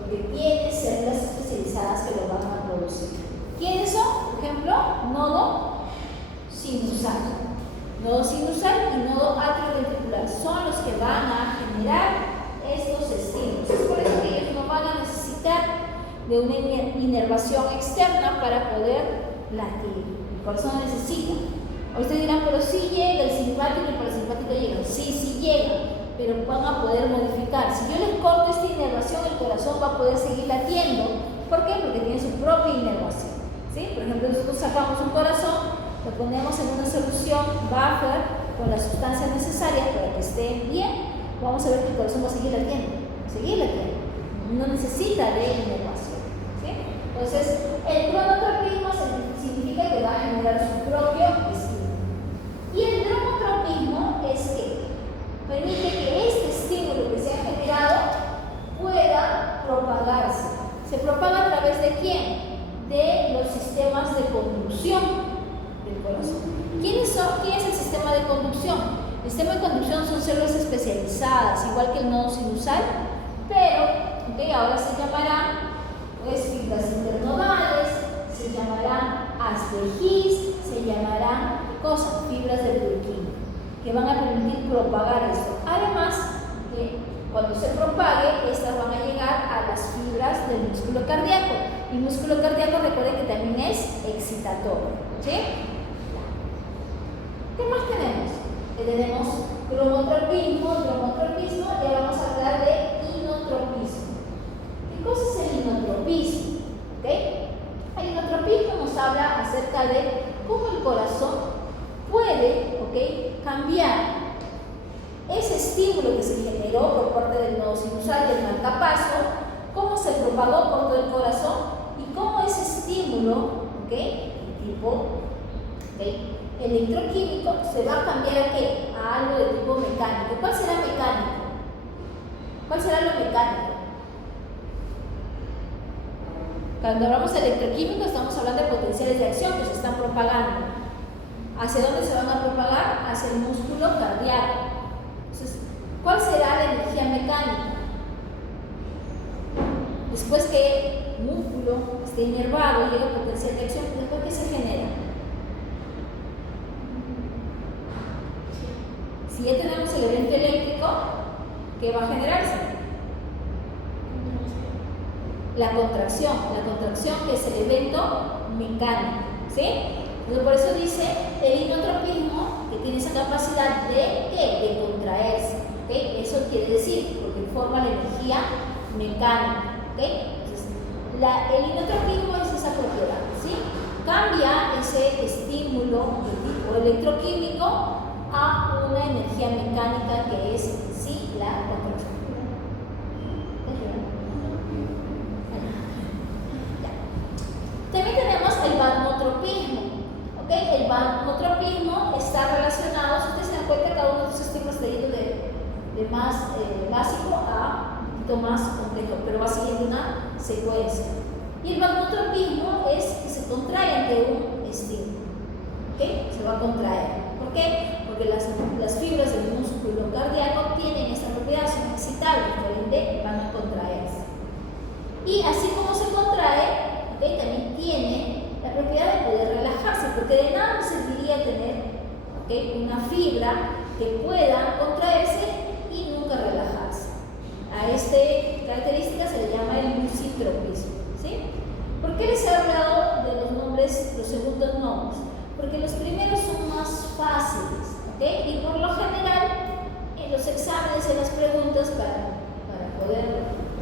Porque tiene células especializadas que lo van a producir. ¿Quiénes son? Por ejemplo, nodo sinusal. Nodo sinusal y nodo atrioventricular son los que van a generar estos estímulos. Es por eso que ellos no van a necesitar de una inervación externa para poder latir. El corazón necesita. Ustedes dirán, pero sí llega el simpático y el parasimpático llegan. Sí llega, pero van a poder modificar. Si yo les corto esta inervación, el corazón va a poder seguir latiendo. ¿Por qué? Porque tiene su propia inervación. ¿Sí? Por ejemplo, nosotros sacamos un corazón, lo ponemos en una solución buffer con las sustancias necesarias para que esté bien. Vamos a ver que el corazón va a seguir latiendo. No necesita de inervación. ¿Sí? Entonces, el cronotropismo significa que va a generar su propio estímulo. Y el bromotropismo es que permite que este estímulo que se ha generado pueda propagarse. ¿Se propaga a través de quién? De los sistemas de conducción del corazón. ¿Quién es el sistema de conducción? El sistema de conducción son células especializadas, igual que el nodo sinusal, pero ahora se llamarán fibras internodales, se llamarán haz de His, se llamarán fibras de Purkinje, que van a permitir propagar esto. Además, cuando se propague, estas van a llegar a las fibras del músculo cardíaco. Y el músculo cardíaco, recuerden que también es excitatorio. ¿Sí? ¿Qué más tenemos? Tenemos cromotropismo, bromotropismo, y ahora vamos a hablar de inotropismo. ¿Qué cosa es el inotropismo? El inotropismo nos habla acerca de cómo el corazón puede cambiar ese estímulo que se generó por parte del nodo sinusal y el marcapaso, cómo se propagó por todo el corazón y cómo ese estímulo tipo electroquímico se va a cambiar ¿a qué? A algo de tipo mecánico. ¿Cuál será mecánico? ¿Cuál será lo mecánico? Cuando hablamos de electroquímico estamos hablando de potenciales de acción que se están propagando. ¿Hacia dónde se van a propagar? Hacia el músculo cardíaco. Entonces, ¿cuál será la energía mecánica? Después que el músculo esté inervado, llega potencial de acción, ¿después qué se genera? Si ya tenemos el evento eléctrico, ¿qué va a generarse? La contracción que es el evento mecánico, ¿sí? Entonces, por eso dice el inotropismo que tiene esa capacidad de ¿qué? De contraerse, ¿okay? Eso quiere decir, porque forma la energía mecánica, ¿okay? Entonces, el inotropismo es esa propiedad, ¿sí? Cambia ese estímulo de tipo electroquímico a una energía mecánica que es sí la contracción. También tenemos el vagotropismo. ¿Okay? El vagotropismo está relacionado, si ustedes se dan cuenta, cada uno de esos temas está yendo de más básico a un poquito más complejo, pero va siguiendo una secuencia. Y el vagotropismo es que se contrae ante un estímulo. ¿Okay? Se va a contraer. ¿Por qué? Porque las fibras del músculo cardíaco tienen esta propiedad, son excitables, por ende van a contraerse. Y así como se contrae, ¿okay? También tiene la propiedad de poder relajarse, porque de nada nos serviría tener ¿okay? una fibra que pueda contraerse y nunca relajarse. A esta característica se le llama el lucitropismo, ¿sí? ¿Por qué les he hablado de los nombres, los segundos nombres? Porque los primeros son más fáciles, ¿okay? Y por lo general en los exámenes, en las preguntas para poder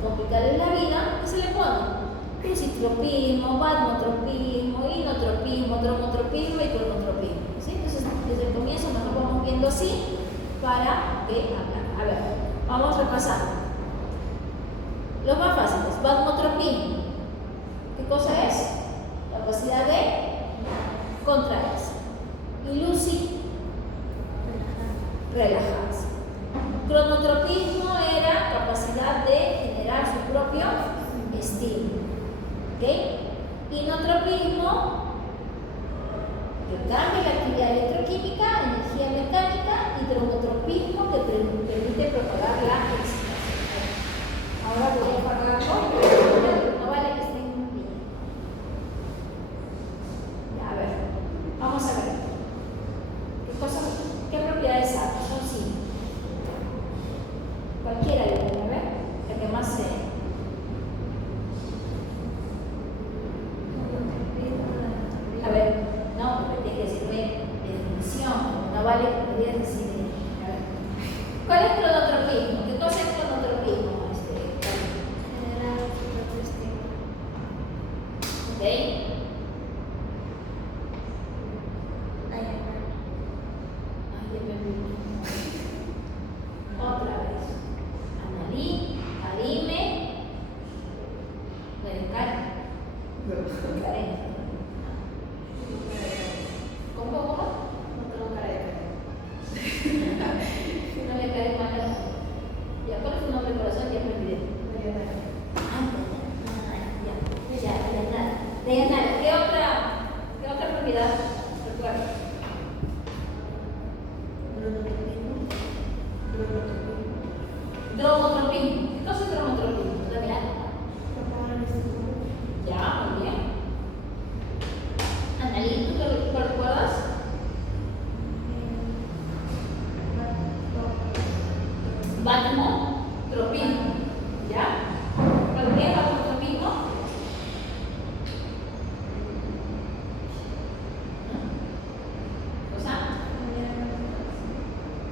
complicarles la vida, ¿qué se le pone? Lucitropismo, vagotropismo, inotropismo, dromotropismo y cronotropismo, ¿sí? Entonces, desde el comienzo nos lo vamos viendo así para hablar. A ver, vamos repasando. Los más fáciles, vagotropismo. ¿Qué cosa es? Capacidad de contraerse. Y luci, relajarse. Cronotropismo era capacidad de generar su propio estímulo. ¿Okay? Inotropismo, que cambia la actividad electroquímica, energía mecánica, y dromotropismo, que permite propagar la excitación. Ahora voy a apagarlo, pero no vale que estén bien. A ver, vamos a ver. ¿Qué propiedades hay? Son 5. Cualquiera de ellas, a ver, la que más sea. A ver, no, tienes que decirme definición, no vale que podrías decir. A ver. ¿Cuál es cronotropismo? ¿Qué cosa es cronotropismo? Generar su propio estímulo. ¿Ok? Ay, Ay, ya perdí. Otra vez. Arime, Karen. ¿Cómo? no tengo cara de No le cae mal. Ya, ¿cuál es tu nombre, corazón? Ya me olvidé. Dayanara. ¿Qué otra propiedad recuerda? Dromotropismo. ¿Qué cosa es dromotropismo? Ya, muy bien. Annalí, ¿tú lo recuerdas? Vagotropismo. ¿Ya? ¿Por qué vagotropismo? O sea,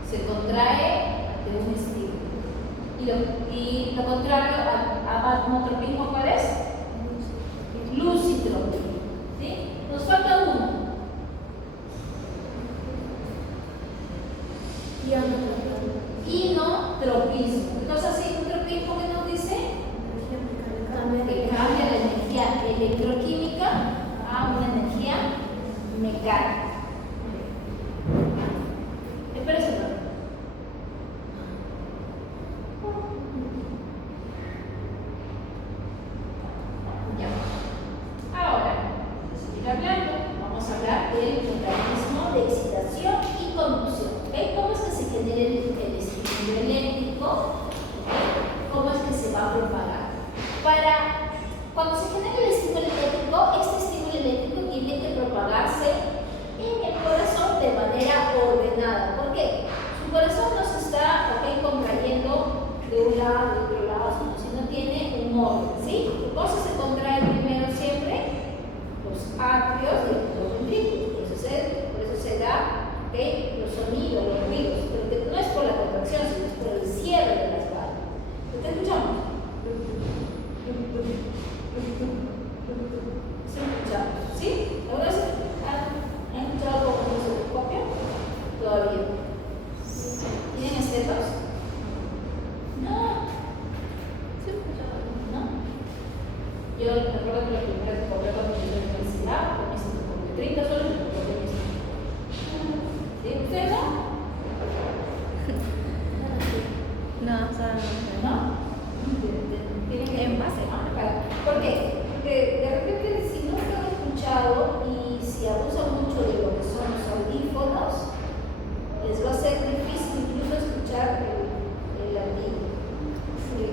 se contrae ante un estímulo. Y lo contrario a vagotropismo, ¿cuál es? Lucitropismo. ¿Sí? Nos falta uno. Inotropismo. Entonces, inotropismo, ¿qué nos dice? Que cambia la energía electroquímica a una energía modificar. ¿Te parece, no? Ya. Ahora, vamos a seguir hablando. Vamos a hablar del mecanismo de excitación y conducción. ¿Okay? ¿Cómo es que se genera el estímulo eléctrico? ¿Okay? ¿Cómo es que se va a propagar? Cuando se genera el estímulo eléctrico, este estímulo eléctrico tiene que propagarse en el corazón de manera ordenada. ¿Por qué? Su corazón no se está contrayendo de un lado, de otro lado, sino tiene un orden, ¿sí? ¿Qué cosas se contraen primero siempre? Los atrios y los ventrículos. Por eso se da los sonidos, los ruidos, pero que no es por la contracción, sino es por el cierre de las válvulas. ¿Te escuchamos? ¿Sí? ¿Alguna vez han escuchado algo con el osciloscopio? Todavía. ¿Tienen estetos? No. ¿Sí? ¿No? Yo me acuerdo que la primera vez que compré cuando yo en la universidad, con ese estetoscopio, 30 soles me compré en ese. ¿Sí? ¿Usted no? No, o sea, ¿No? Tienen que en base, ¿no? ¿Por qué? Porque de repente si no lo han escuchado y si abusan mucho de lo que son los audífonos, les va a ser difícil incluso escuchar el latido. Sí.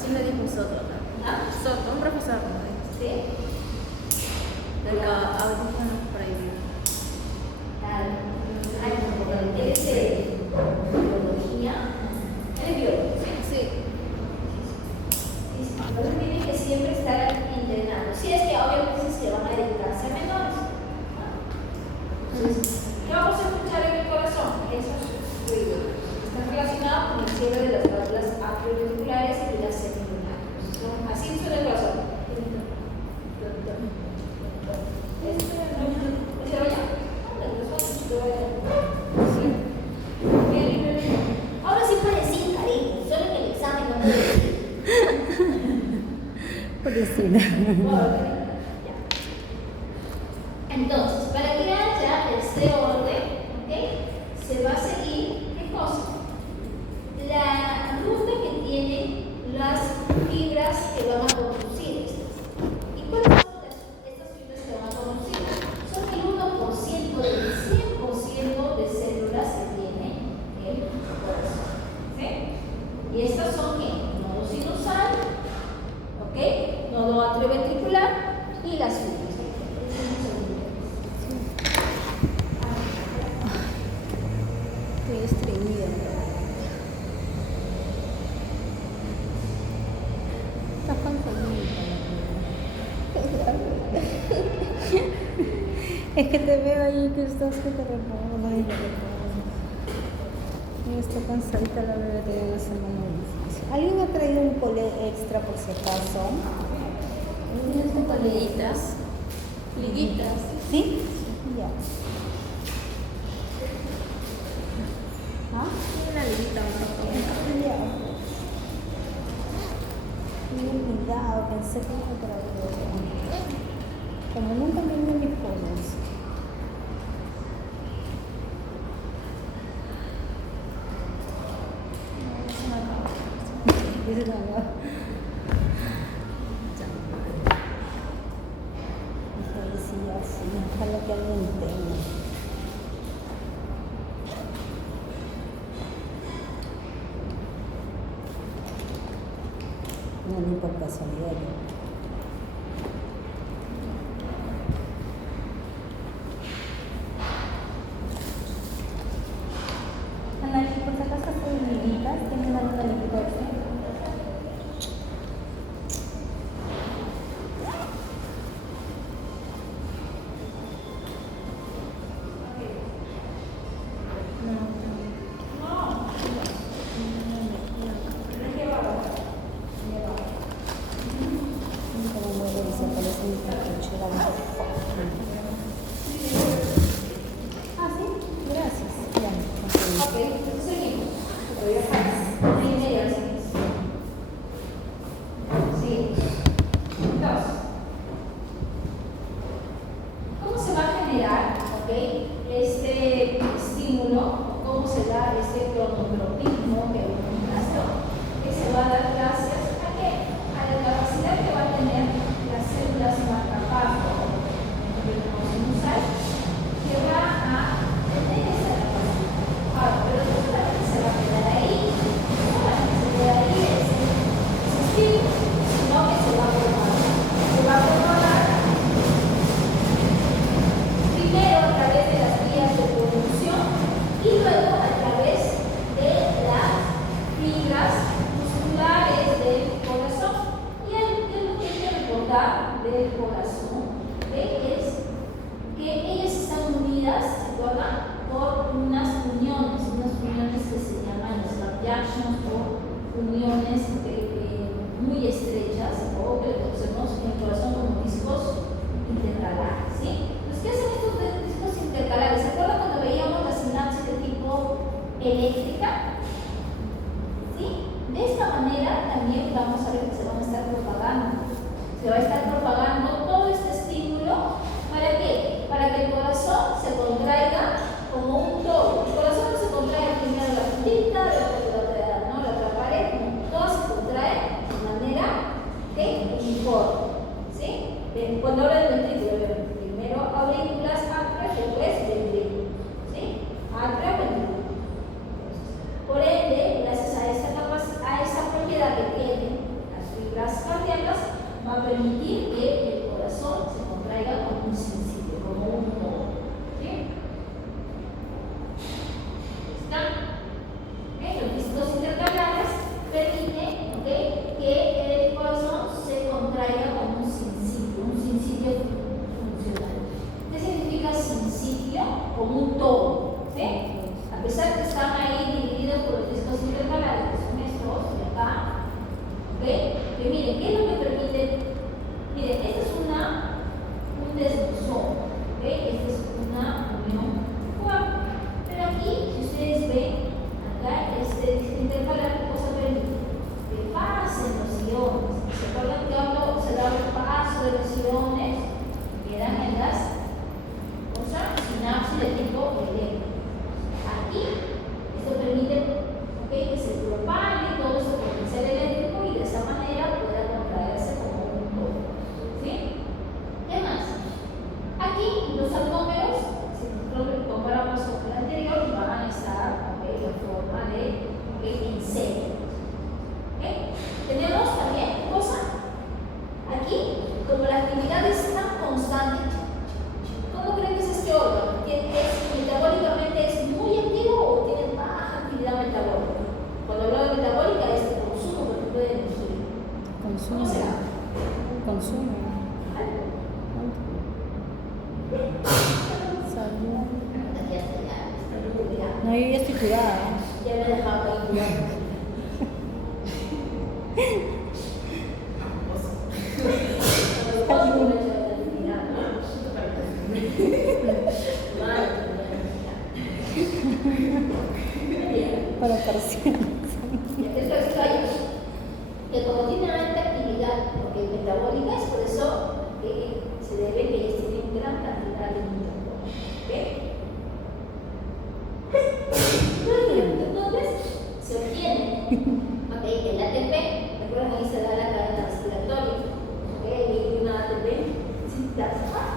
así me dijo Soto, ¿no? ¿Ah? Soto, un profesor, ¿no? ¿Sí? Del audífonos prohibidos. Claro. Ay, como él es de biología. ¿Él es biólogo? Sí. Entonces tienen que siempre estar entrenando. Si es que obviamente se van a dedicarse a menores. Entonces, ¿qué vamos a escuchar en el corazón? Esos ruidos. Están relacionados con el cierre de las válvulas atrioventriculares y las semilunares. Así suena el corazón. Ahora sí puede decir, cariño, solo en el examen no puede decir. Entonces, para que haya este orden, ¿okay? Se va a seguir, ¿qué cosa? La ruta que tienen las fibras que van a conducir estas. ¿Y cuáles son estas fibras que van a conducir? Son el 1% del 100% de células que tiene el corazón. ¿Sí? Y estas son ¿qué? Nodo sinusal, ¿ok? Nodo atrioventricular y las fibras. Estoy estreñida. Estás cansadita. Es que te veo ahí que estás que te repones y te repones. Yo estoy cansadita, la verdad, tengo una semana difícil. ¿Alguien ha traído un cole extra por si acaso? Unas colillitas, liguitas. ¿Sí? Ya. ¿Ah? Una liguita, un poco. Ya. Me he olvidado, pensé que me traía. Como nunca me ven mis cosas. Dice nada. Decía así, ojalá que alguien tenga. No, ni por casualidad. Ana, por si acaso son liguitas, ¿tienen alguna liguita extra? generar, ¿ok? Este estímulo, cómo se da este cronotropismo que se va a dar gracias a qué? A la capacidad que va a tener las células marcapasos, que va a tener esa capacidad. Ahora, pero no solamente se va a quedar ahí, no solamente se queda ahí ese estímulo, sino que se va a propagar. Se va a propagar primero a través de las vías de producción y luego a través de las fibras musculares del corazón. Y lo que hay que recordar del corazón es que ellas están unidas, ¿se acuerdan? Por unas uniones que se llaman slap junctions o uniones muy estrechas o que conocemos en el corazón como discos intercalares, ¿sí? Entonces, ¿qué hacen estos discos intercalares? ¿Se acuerdan cuando veíamos la sinapsis de tipo eléctrica? ¿Sí? De esta manera también vamos a ver que se van a estar propagando. Se va a estar propagando todo este estímulo. ¿Para qué? Para que el corazón se contraiga como un todo. El corazón no se contrae primero la puntita, la otra pared, todo se contrae de manera uniforme. ¿Sí? Cuando hablo de ventrículo, primero aurículas, atria, después ventrículo. ¿Sí? Atria, ventrículo. Por ende, gracias a esta propiedad que tienen las fibras cardíacas, va a permitir que el corazón se contraiga como un sencillo, como un nodo. ¿Sí? ¿Está? Los discos intercalares permiten que el corazón se contraiga como un sencillo funcional. ¿Qué significa sencillo? Como un todo. ¿Sí? A pesar que están ahí divididos por los discos intercalares, que son estos de acá, que miren, ¿qué es lo que permite? Miren, este es un desbosón, esta es una unión cuarta. Pero aquí, si ustedes ven, acá este disco intercalar, ¿qué cosa permite? Que pasen los iones. ¿Se acuerdan que se da el paso de los iones? Quedan en las sinapsis de tipo eléctrico. Aquí, esto permite que se propague todo ese potencial eléctrico y de esa manera pueda contraerse como un todo. ¿Sí? ¿Qué más? Aquí los autómeros, si nosotros comparamos con el anterior, van a estar en forma de en serie. Tenemos también cosa aquí, como la actividad es tan constante, ¿cómo creen que es este órgano? ¿Metabólicamente es muy activo o tiene baja actividad metabólica? Cuando hablo de metabólica es de consumo, por ejemplo, de insulina. ¿Cómo será? Consumo. Salud. No, yo ya estoy curada. Ya me he dejado ahí curada. Para parcial. Esto es que como tiene alta actividad, porque es metabólica, es por eso que se debe que ellos tienen gran cantidad de mitocondrias. Entonces, se obtiene el ATP, recuerden ahí se da la cadena respiratoria, y una ATP sin tasar.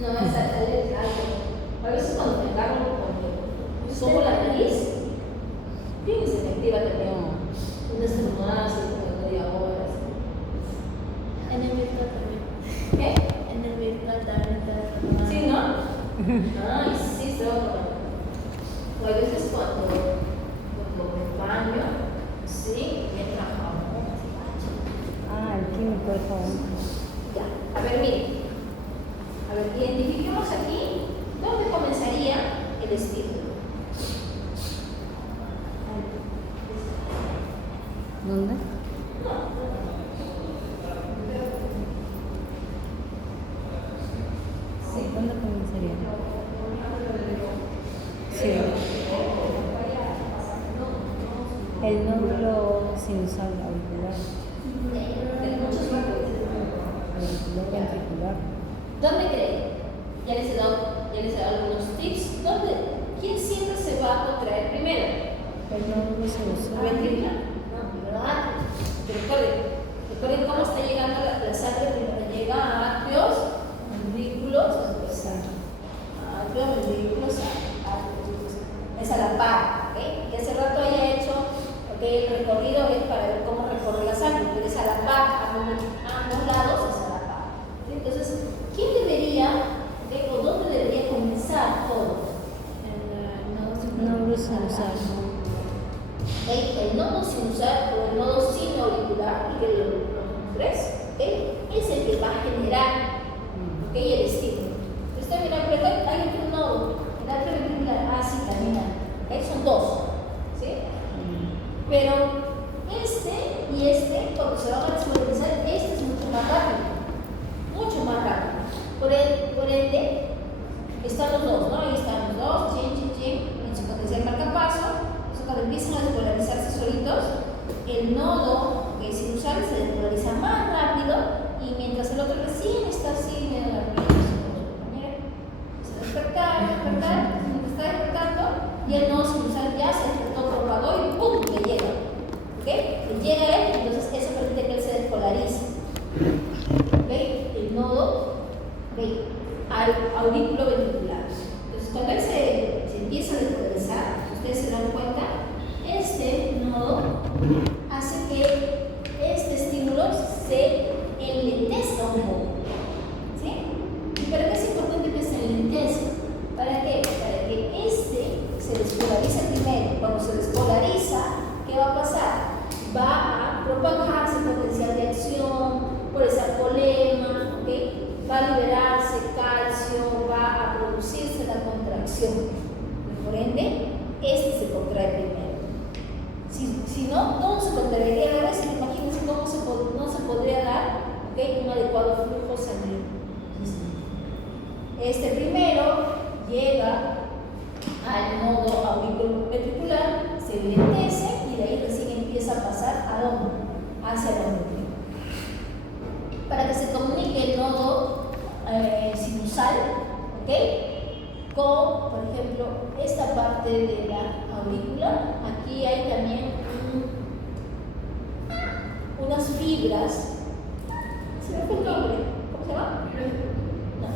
No me sale algo. A veces cuando me agarro con sobo la nariz, fíjense, me activa también una estornudada así como media hora. En el virtual también. ¿Qué? En el virtual también está. Sí, ¿no? Ay, sí, se va a acordar. O a veces cuando me baño, sí, me entra jabón. Ah, el químico del jabón. Ya, a ver, miren. A ver, identifiquemos aquí dónde comenzaría el estímulo. ¿Dónde? Sí, ¿dónde comenzaría? Sí. El nódulo sinusal auricular. De muchos factores. Auricular ventricular. ¿Dónde creen? Ya les he dado algunos tips. ¿Quién siempre se va a contraer primero? El nódulo sinusal. ¿Ventricular? No, ¿verdad? Recuerden cómo está llegando la sangre. Primero llega a atrios, ventrículos, después a atrios, ventrículos, es a la par, ¿ok? Que hace rato haya hecho, ¿ok? El recorrido es para ver cómo recorre la sangre, pero es a la par, a ambos lados es a la par. ¿Sí? Entonces, ¿quién debería, ¿ok? O dónde debería comenzar todo? El nódulo sinusal. El nodo sinusal o el nodo sinoauricular, que los tres, es el que va a generar, el estímulo. Entonces, mira, pero hay otro nodo, el atrio ventricular, sí, también hay, son dos, ¿sí? Pero y este, cuando se van a desmovilizar, este es mucho más rápido. Por ende, están los dos, ¿no? Ahí están los dos, en su potencial marcapaso. Cuando empiezan a despolarizarse solitos, el nodo sinusal se despolariza más rápido y mientras el otro recién está así medio dormido, se despertar, mientras está despertando y el nodo sinusal ya se despertó propagó y ¡pum! Le llega. ¿Ok? Le llega a él, entonces eso permite que él se despolarice. ¿Ok? El nodo aurículo ventricular. Entonces cuando él se empieza a despolarizar, ustedes se dan cuenta, este nodo hace que este estímulo se enlentezca un poco. ¿Sí? ¿Y para qué es importante que se enlentezca? ¿Para qué? Para que este se despolarice primero. Cuando se despolariza, ¿qué va a pasar? Va a propagarse el potencial de acción por esa polema, ¿ok? Va a liberarse calcio, va a producirse la contracción. Y por ende, este se contrae primero. Si no, todo se contraería a la vez. Imagínense cómo no se podría dar, ¿okay? Un adecuado flujo sanguíneo. Este primero llega al nodo auriculoventricular, se enlentece y de ahí recién empieza a pasar ¿a dónde? Hacia la ventricular. Para que se comunique el nodo sinusal, ¿ok? Con, por ejemplo, esta parte de la aurícula. Aquí hay también unas fibras. ¿Se me fue el nombre? ¿Cómo se llama? No,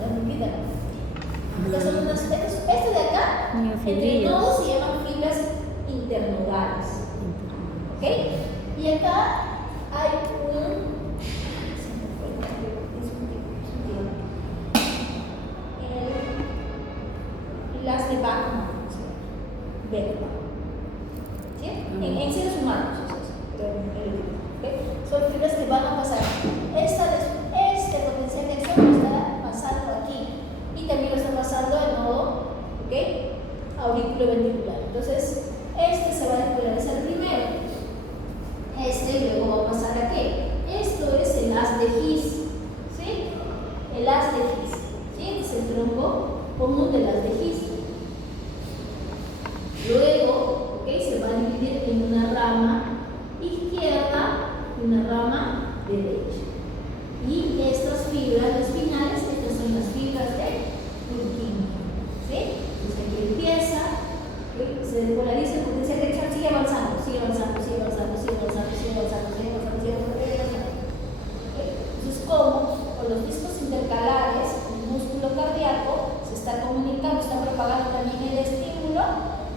estas son unas, este de acá, entre el nodo se llaman fibras internodales. ¿Ok? Y acá hay las de Bachmann, ¿sí? En seres humanos, ¿okay? Son fibras que van a pasar. Este potencial de acción lo está pasando aquí y también lo está pasando al nodo, ¿okay? Auriculoventricular. Entonces, este se va a despolarizar primero. Y luego va a pasar a qué? Esto es el haz de His, ¿sí? El haz de His, ¿sí? Es el tronco común del haz de His. Luego, ¿okay? Se va a dividir en una rama izquierda y una rama derecha. Y estas fibras espinales, estas son las fibras de Purkinje, ¿sí? Entonces aquí empieza, ¿okay? Se despolariza el potencial de acción, sigue avanzando. Entonces, como con los discos intercalares, el músculo cardíaco se está comunicando, está propagando también el estímulo,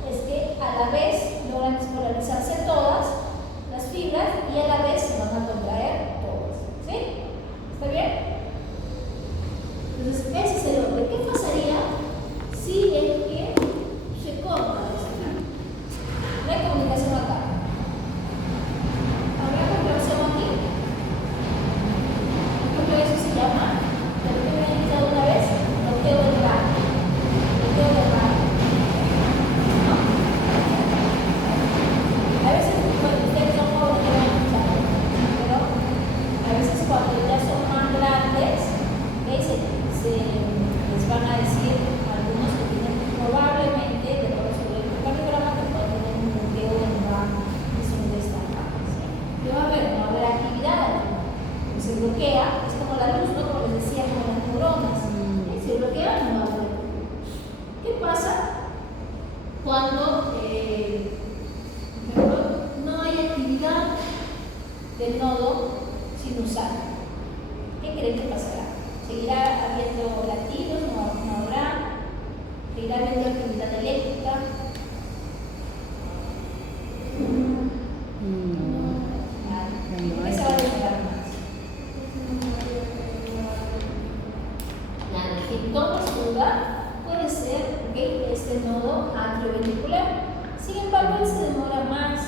es que a la vez logran despolarizarse todas las fibras y a la vez se van a contraer todas. ¿Sí? ¿Está bien? Entonces, ese es el orden. ¿Qué pasaría si es que se corta esto? No hay comunicación acá. ¿Habrá comunicación aquí? Por ejemplo, eso se llama del nodo sinusal. ¿Qué creen que pasará? ¿Seguirá habiendo latidos? ¿No habrá? ¿Seguirá habiendo actividad eléctrica? ¿Qué se va a demorar más? Nada, que en toda duda puede ser este nodo atrioventricular. Sin embargo, él se demora más,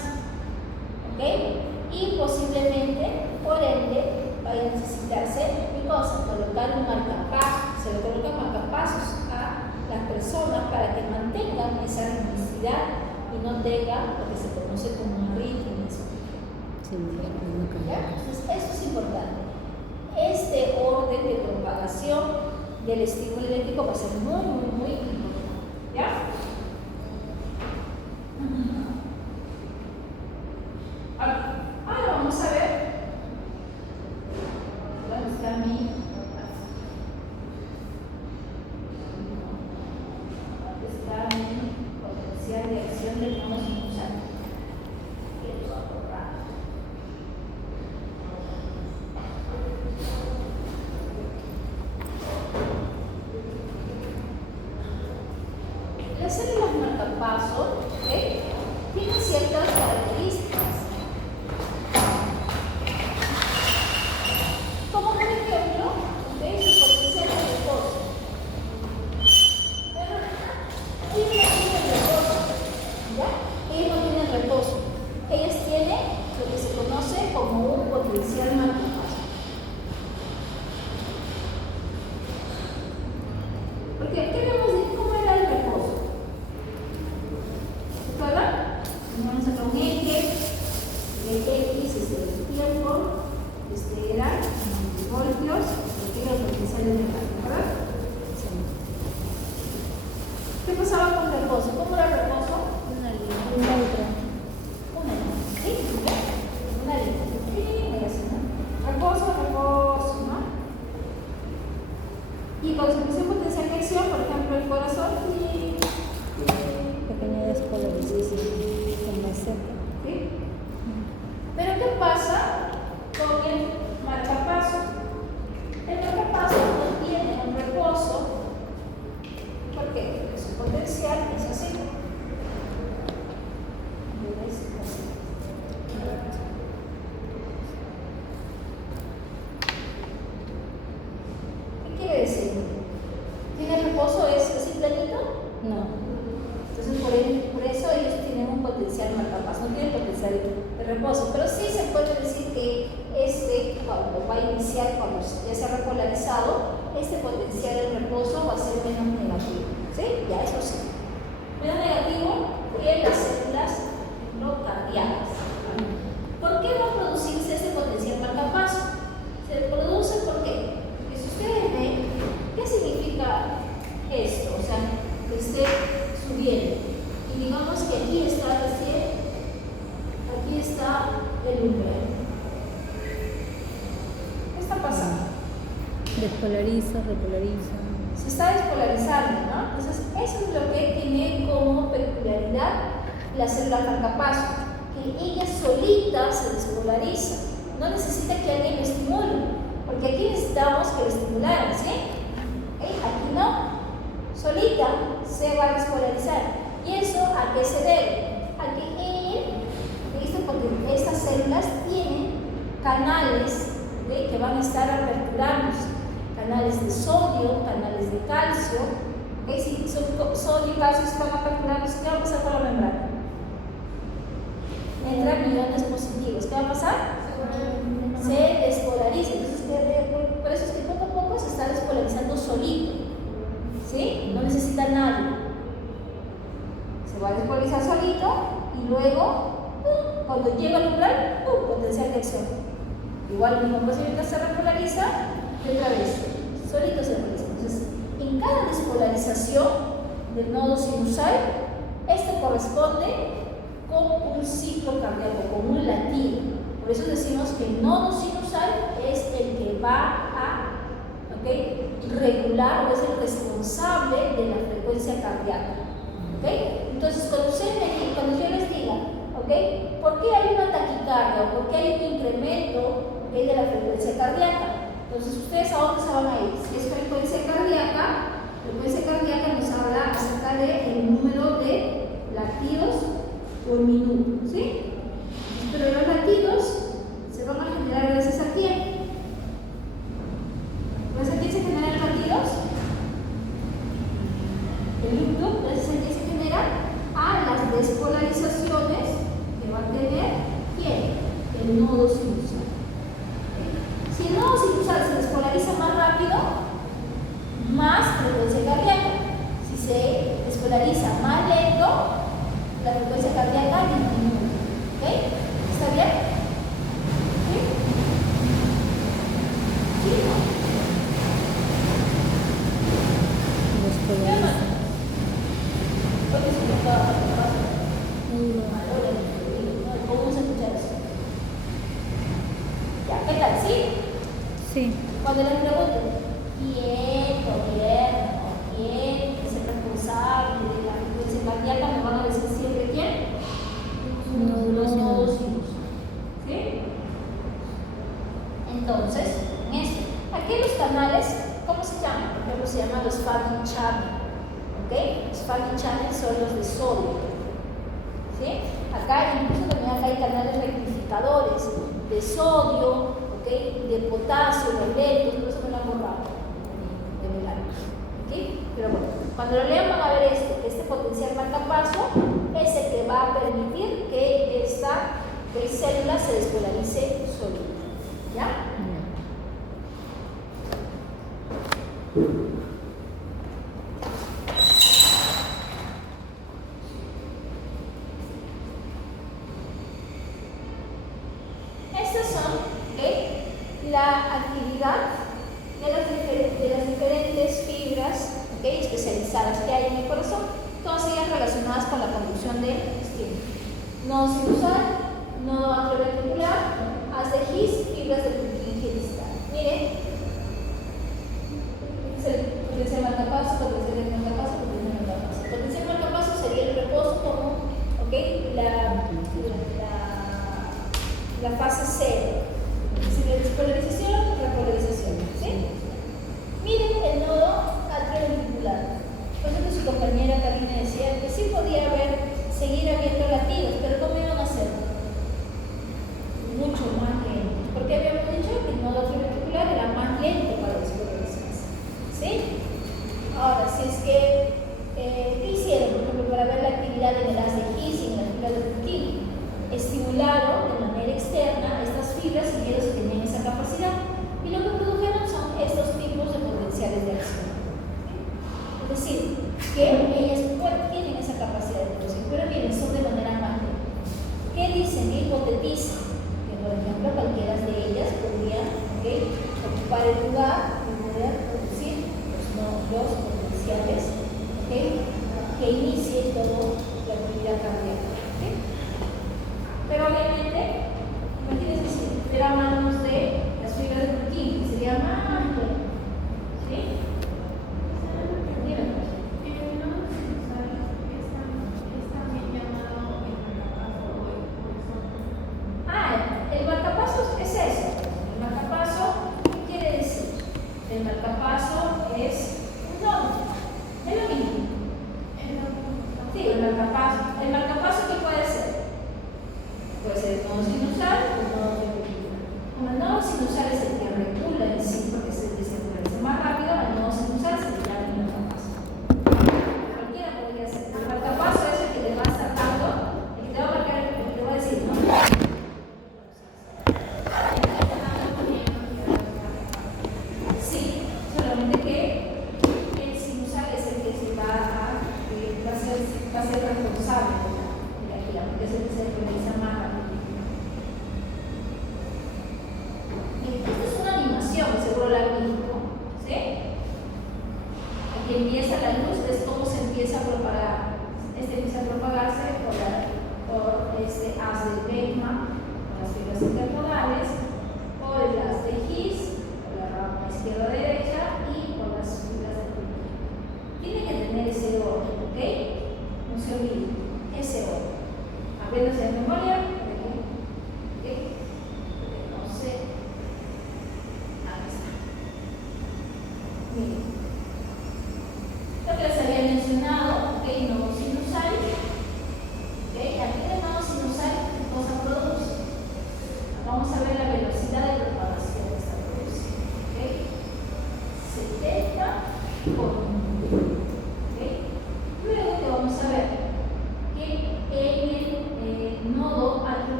y posiblemente, por ende, vaya a necesitarse colocar un marcapasos. Se le colocan marcapasos a las personas para que mantengan esa ritmicidad y no tenga lo que se conoce como arritmias. Entonces, eso es importante. Este orden de propagación del estímulo eléctrico va a ser muy importante. ¿Ya? Ahora vamos a ver dónde está mi potencial de acción del nodo sinusal. Las células marcapasos tienen ciertas características. Como por ejemplo, su potencial de reposo. Ellos no tienen reposo. Ellas tienen lo que se conoce como un potencial marcapaso. Porque ¿qué vemos de cómo era el reposo? ¿Se acuerdan? Vamos a un eje, el X es el tiempo, era voltios, los potenciales de carga, ¿verdad? ¿Qué pasaba con reposo? ¿Cómo era el reposo? Una línea. Una letra. Una línea, ¿sí? Una línea. Sí, ¿no? Reposo, ¿no? Y cuando se empieza a potenciar la acción, por ejemplo, el corazón y Pequeña despolarización. Como cerca. ¿sí? Pero ¿qué pasa con el marcapaso? El marcapaso no tiene un reposo. ¿Por qué? Porque su potencial es así. ¿Qué quiere decir? ¿Tiene reposo? ¿Es así planito? No. Entonces, por eso ellos tienen un potencial marcapaso, no tienen potencial de reposo. Pero sí se puede decir que cuando va a iniciar, cuando ya se ha repolarizado, este potencial de reposo va a ser menos negativo. ¿Sí? Ya eso sí. Menos negativo que las células no cardíacas. ¿Por qué va a producirse este potencial marcapaso? Se produce ¿por qué? Porque si ustedes ven, ¿qué significa esto? O sea, que esté subiendo. Y digamos que aquí está recién, aquí está el umbral. ¿Qué está pasando? Despolariza, repolariza. Se está despolarizando, ¿no? Entonces, eso es lo que tiene como peculiaridad la célula marcapaso, que ella solita se despolariza. No necesita que alguien lo estimule, porque aquí necesitamos que lo estimulen, ¿sí? Aquí no. Solita se va a despolarizar. ¿Y eso a qué se debe? A que estas células tienen canales que van a estar aperturándose. Canales de sodio, canales de calcio. Si son sodio y calcio están aperturándose, ¿qué va a pasar con la membrana? Entran iones positivos. ¿Qué va a pasar? Se despolariza. Entonces, por eso es que poco a poco se está despolarizando solito. ¿Sí? No necesita nadie. Se va a despolarizar solito y luego, cuando llega al umbral, potencial de acción. Igual el mismo procedimiento se repolariza y otra vez, solito se repolariza. Entonces, en cada despolarización del nodo sinusal, esto corresponde con un ciclo cardíaco, con un latido. Por eso decimos que el nodo sinusal es el que va a regular o es el responsable de la frecuencia cardíaca. Entonces, cuando yo les diga, ¿por qué hay una taquicardia taquicardia o por qué hay un incremento de la frecuencia cardíaca. Entonces, ¿ustedes a dónde se van a ir? Si es frecuencia cardíaca nos habla acerca del número de latidos por minuto, ¿sí? Pero los latidos se van a generar gracias a quién. ¿Gracias a quién se generan los latidos? El loop, gracias a quién se genera a las despolarizaciones que va a tener ¿quién? El nodo sinusal. Si el nodo sinusal se despolariza más rápido, más frecuencia cardíaca. Si se despolariza más lento, la frecuencia cardíaca disminuye. ¿Ok? ¿Está bien? ¿Sí? ¿Sí? ¿Qué más? ¿Por qué se me acaba? ¿Cómo vamos a escuchar eso? Ya, ¿qué tal? ¿Sí? Sí. Cuando les pregunten quién es el responsable de la frecuencia cardíaca, me van a decir siempre quién. Los nodos sinusales. ¿Sí? Entonces, en esto, aquí los canales, ¿cómo se llaman? Por ejemplo, se llaman los Fagin channel. ¿Ok? Los Fagin channel son los de sodio. ¿Sí? Acá, incluso también acá hay canales rectificadores de sodio, ¿ok? De potasio, los lentos, por eso me lo han borrado de mi lado. ¿Ok? Pero bueno, cuando lo lean van a ver esto, que este potencial marcapaso es el que va a permitir que esta célula se despolarice solita. ¿Ya? Estas son la actividad de las diferentes fibras especializadas que hay en el corazón, todas ellas relacionadas con la conducción del estímulo. Nodo sinusal, nodo atrioventricular, haz de His, fibras de Purkinje distal. Miren, es el potencial marcapaso, potencial marcapaso, potencial marcapaso. El potencial marcapaso sería el reposo como la fase cero. Si la despolarización, repolarización. ¿Sí? Miren el nodo atrioventricular. Por ejemplo, su compañera Karina decía que sí podía seguir habiendo latidos, pero ¿cómo iban a hacer? Mucho más lento. ¿Por qué habíamos dicho que el nodo atrioventricular era más lento para despolarizarse? ¿Sí? Ahora, si es que, ¿qué hicieron? Por ejemplo, para ver la actividad en el haz de His y en la fibra de Purkinje, estimularon de manera externa estas fibras y vieron si tenían esa capacidad. Y lo que produjeron son estos tipos de potenciales de acción. Es decir, que ellas tienen esa capacidad de producción, pero miren, son de manera más lenta. ¿Qué dicen? Hipotetizan que, por ejemplo, cualquiera de ellas podría ocupar el lugar de poder producir los potenciales que inicie toda la actividad cardíaca. Pero obviamente, imagínense si estuviera a manos de las fibras de Purkinje, sería más lento. ¿Sí? El marcapaso es eso. El marcapaso, ¿qué quiere decir? El marcapaso es un nodo.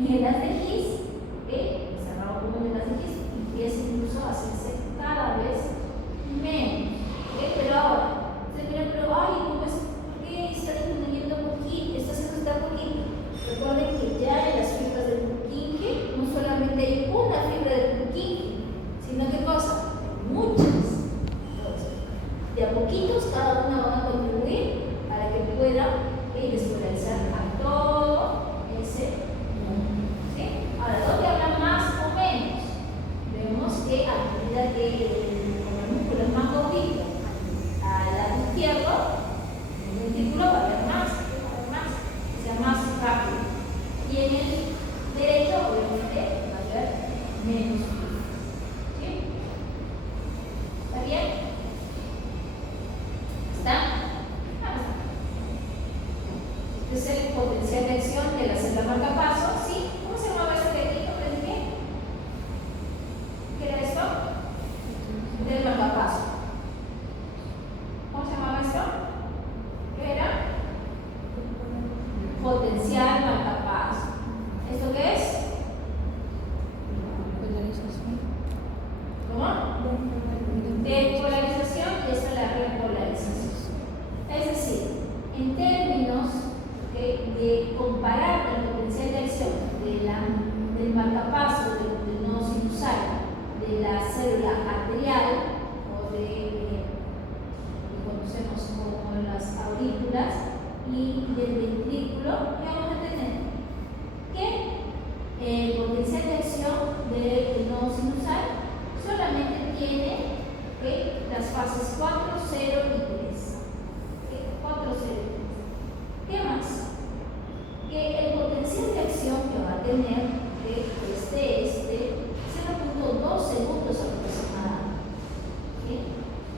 En las de His, cerrado como en las de His, empieza incluso a hacerse cada vez menos. Pero ahora, se mira, pero ay, ¿cómo es? ¿Por qué está disminuyendo un poquito? Está haciendo tan poquito. Recuerden que ya en las fibras del Purkinje no solamente hay una fibra del Purkinje, sino que cosa, muchas. Entonces, de a poquitos cada una van a contribuir para que pueda despolarizar a todo ese mundo. ¿Sí? Ahora, ¿dónde habla más o menos? Vemos que a medida que el músculo es más gordito al lado izquierdo, el ventículo va a haber más, o sea, más rápido. Y en el derecho, obviamente, va a haber menos. ¿Sí? ¿Está bien? ¿Está? Este es el potencial de acción de la célula marcapaso, ¿sí? ¿Cómo se llamaba este técnico? ¿Qué era esto? Del marcapaso. ¿Cómo se llamaba esto? ¿Qué era? Potencial marcapaso. ¿Esto qué es? Polarización. ¿Cómo? Depolarización y esta es la repolarización. Es decir, en términos de comparar el potencial de acción del marcapaso del nodo sinusal de la célula arterial o de lo que conocemos como las aurículas y del ventrículo, ¿qué vamos a tener? Que el potencial de acción del nodo sinusal solamente tiene las fases 4, 0 y 3. 4, 0 y 3. ¿Qué más? Que el potencial de acción que va a tener es de 0.2 segundos aproximadamente. ¿Sí?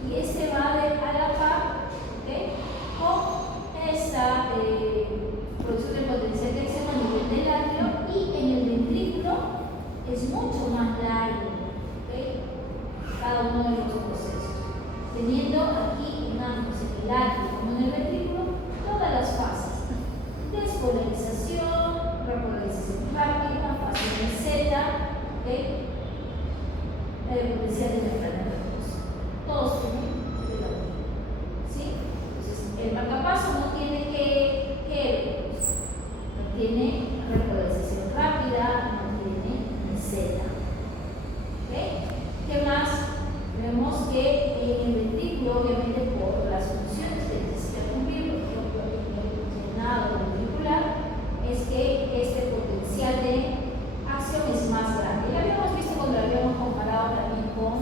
Y este va a la par con esta producción de potencial de acción a nivel del atrio y en el ventrículo es mucho más largo. Cada uno de los procesos. Teniendo aquí en ambos, en el atrio como en el ventrículo, todas las fases. Despolarización, repolarización rápida, fase de Z, potencial de membrana nerviosa. Todos tienen de la misma. ¿Sí? Entonces, el marcapaso no tiene que no tiene repolarización rápida, no tiene Z. ¿Qué más? Vemos que en el ventrículo, obviamente por las funciones que necesita cumplir, por ejemplo, el llenado ventricular, es que este potencial de acción es más grande. Y lo habíamos visto cuando lo habíamos comparado también con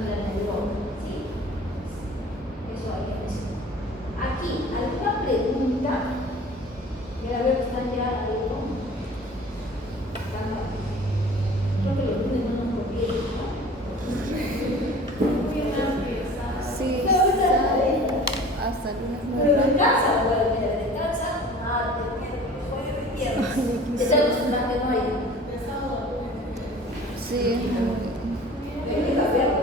la neurona. ¿Sí? Eso hay que decir. Aquí, ¿alguna pregunta? Ya veo que están ya ahí, ¿no? Creo que los lunes no nos conviene, ¿no? Sí, hasta el lunes no. Pero descansa, bueno, mira, descansa, martes, miércoles, jueves, viernes. Está acostumbrado que no hay. Sí. Hay que cambiarlo.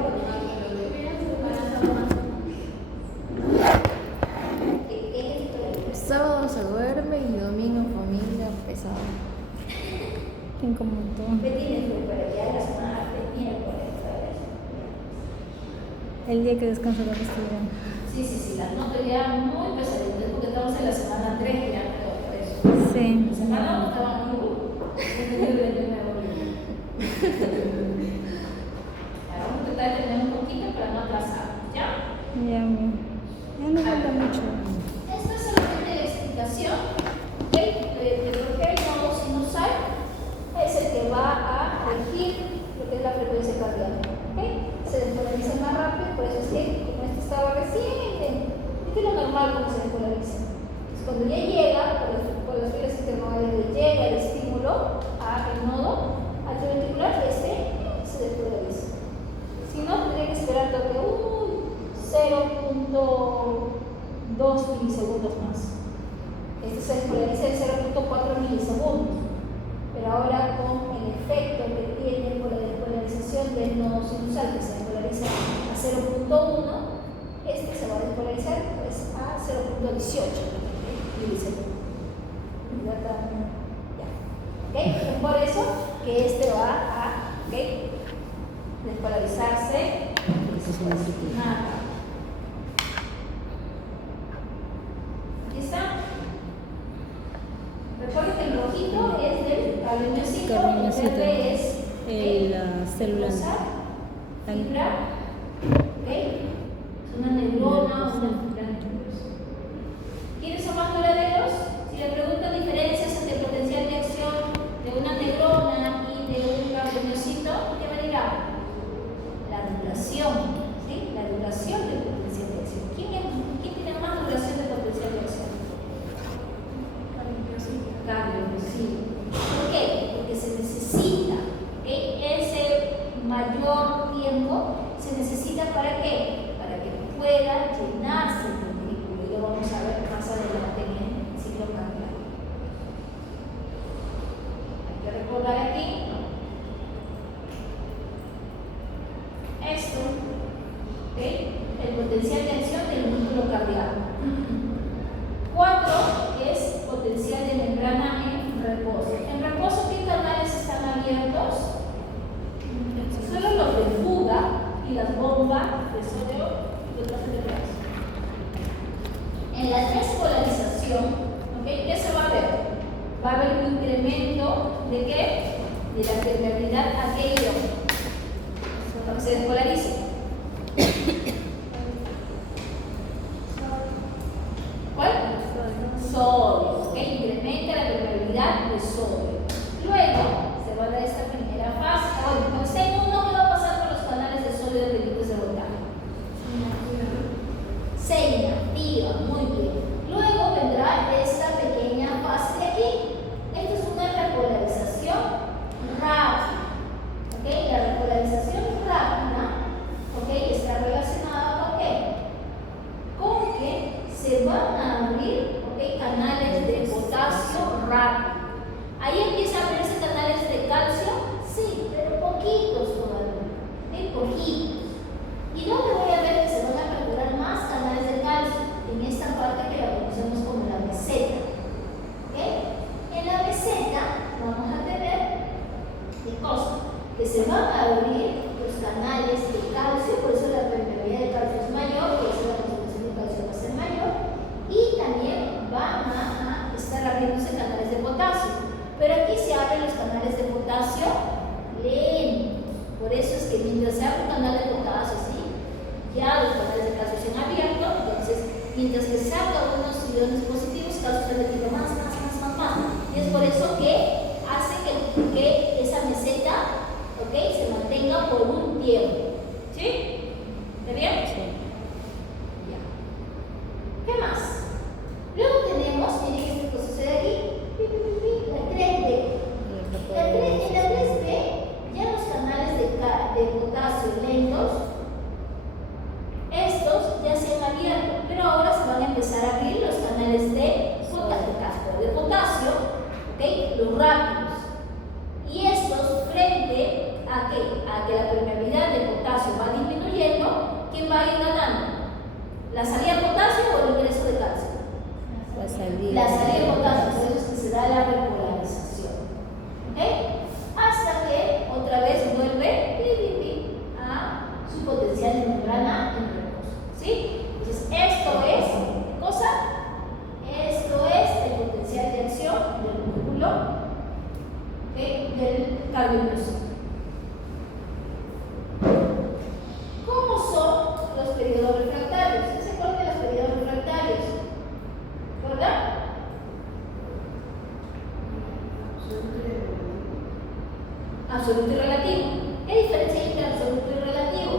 Sábado se duerme y domingo en familia pesado. Tengo un montón. ¿Qué tienes tú para que hagas martes, miércoles, jueves? El día que descanso lo estudian. Sí, las notas ya muy pesaditas porque estamos en la semana 3 ya, por eso. Sí. La semana 1 estaba muy duro. Ahora vamos a tratar de tener un poquito para no atrasarnos, ¿ya? Ya no falta mucho. Esta es solamente la explicación de por qué el nodo sinusal es el que va a regir lo que es la frecuencia cardíaca. Se despolariza más rápido, por eso es que como este estaba recién, es lo normal como se despolariza. Entonces, cuando ya llega, por las fibras intermedias llega el estímulo al nodo atrioventricular, este se despolariza. Si no, tendría que esperar todavía 0.2 milisegundos más. Este se despolariza en 0.4 milisegundos. Pero ahora con el efecto que tiene por la despolarización del nodo sinusal, que se despolariza a 0.1, este se va a despolarizar pues, a 0.18 milisegundos. ¿Ok? Es por eso que este va a, ¿ok?, despolarizarse. Nada. ¿Aquí está? Recuerden que el rojito es del cardiomyocito, el verde es la célula fibra, ¿ok? Es una neurona o una fibra nerviosa. ¿Quiénes son más duraderos? Si le preguntan diferencias entre el potencial de acción de una neurona y de un cardiomyocito, ¿qué me dirá? La duración, ¿sí? La duración del potencial de acción. ¿Quién tiene más duración del potencial de acción? Cardiomyocito. ¿Por qué? Porque se necesita, ¿ok?, ese mayor tiempo se necesita ¿para qué? Para que pueda llenarse el ventrículo, y lo vamos a ver más adelante en el ciclo cardíaco. Hay que recordar aquí esto, ¿ok?, el potencial de acción del músculo cardíaco. 4 es potencial de membrana en reposo. En reposo, ¿qué canales están abiertos? Solo los de fuga y las bombas de sodio y otras entradas. En la despolarización, ¿ok?, ¿qué se va a ver? Va a haber un incremento de ¿qué? De la permeabilidad a qué ion. Cuando se despolarice. ¿Cuál? Sodio, ¿ok? Incrementa la permeabilidad de sodio. Luego se va a dar esta primera fase. Bueno, cuando esté en 1, ¿qué va a pasar con los canales de sodio de líquidos de voltaje? Se inactiva, muy bien. Luego vendrá esta pequeña fase de aquí. Esto es una repolarización rápida. ¿Ok? La repolarización rápida, ¿ok?, está relacionada con qué? Con que se van a abrir, ¿ok?, canales de potasio rápido. Ahí empiezan a abrirse canales de calcio, sí, pero poquitos todavía, poquitos. ¿Y dónde voy a ver que se van a aperturar más canales de calcio? En esta parte que la conocemos como la meseta. ¿Ok? En la meseta vamos a tener ¿qué cosa? Que se van a abrir los canales de calcio, por eso la permeabilidad de calcio es mayor, por eso la concentración de calcio va a ser mayor, y también van a estar abriéndose canales de potasio. Pero aquí se abren los canales de potasio lentos. Por eso es que mientras se abre un canal de potasio así, ya los canales de calcio se han abierto. Entonces, mientras que saca unos iones positivos, calcio está metiendo más. Y es por eso que hace que esa meseta, ¿ok?, se mantenga por un tiempo. ¿Sí? ¿Está bien? Sí. Ya. ¿Qué más? Luego tenemos, miren esto que sucede aquí, la 3D. En la 3D, ya los canales de potasio lentos, estos ya se han abierto, pero ahora se van a empezar a abrir los canales de potasio, ¿ok?, los rápidos. Y estos, frente a que la permeabilidad de potasio va disminuyendo, ¿quién va a ir ganando? ¿La salida de potasio o el ingreso de calcio? La salida de potasio, por eso es que se da la repolarización. ¿Ok? Hasta que otra vez vuelve a su potencial de membrana en reposo. ¿Sí? Entonces, esto es, ¿qué cosa? Esto es el potencial de acción del músculo, ¿ok?, del cardiomyocito. ¿Cómo son los periodos refractarios? ¿Ustedes se acuerdan de los periodos refractarios? ¿Verdad? Absoluto y relativo. ¿Qué diferencia hay entre absoluto y relativo?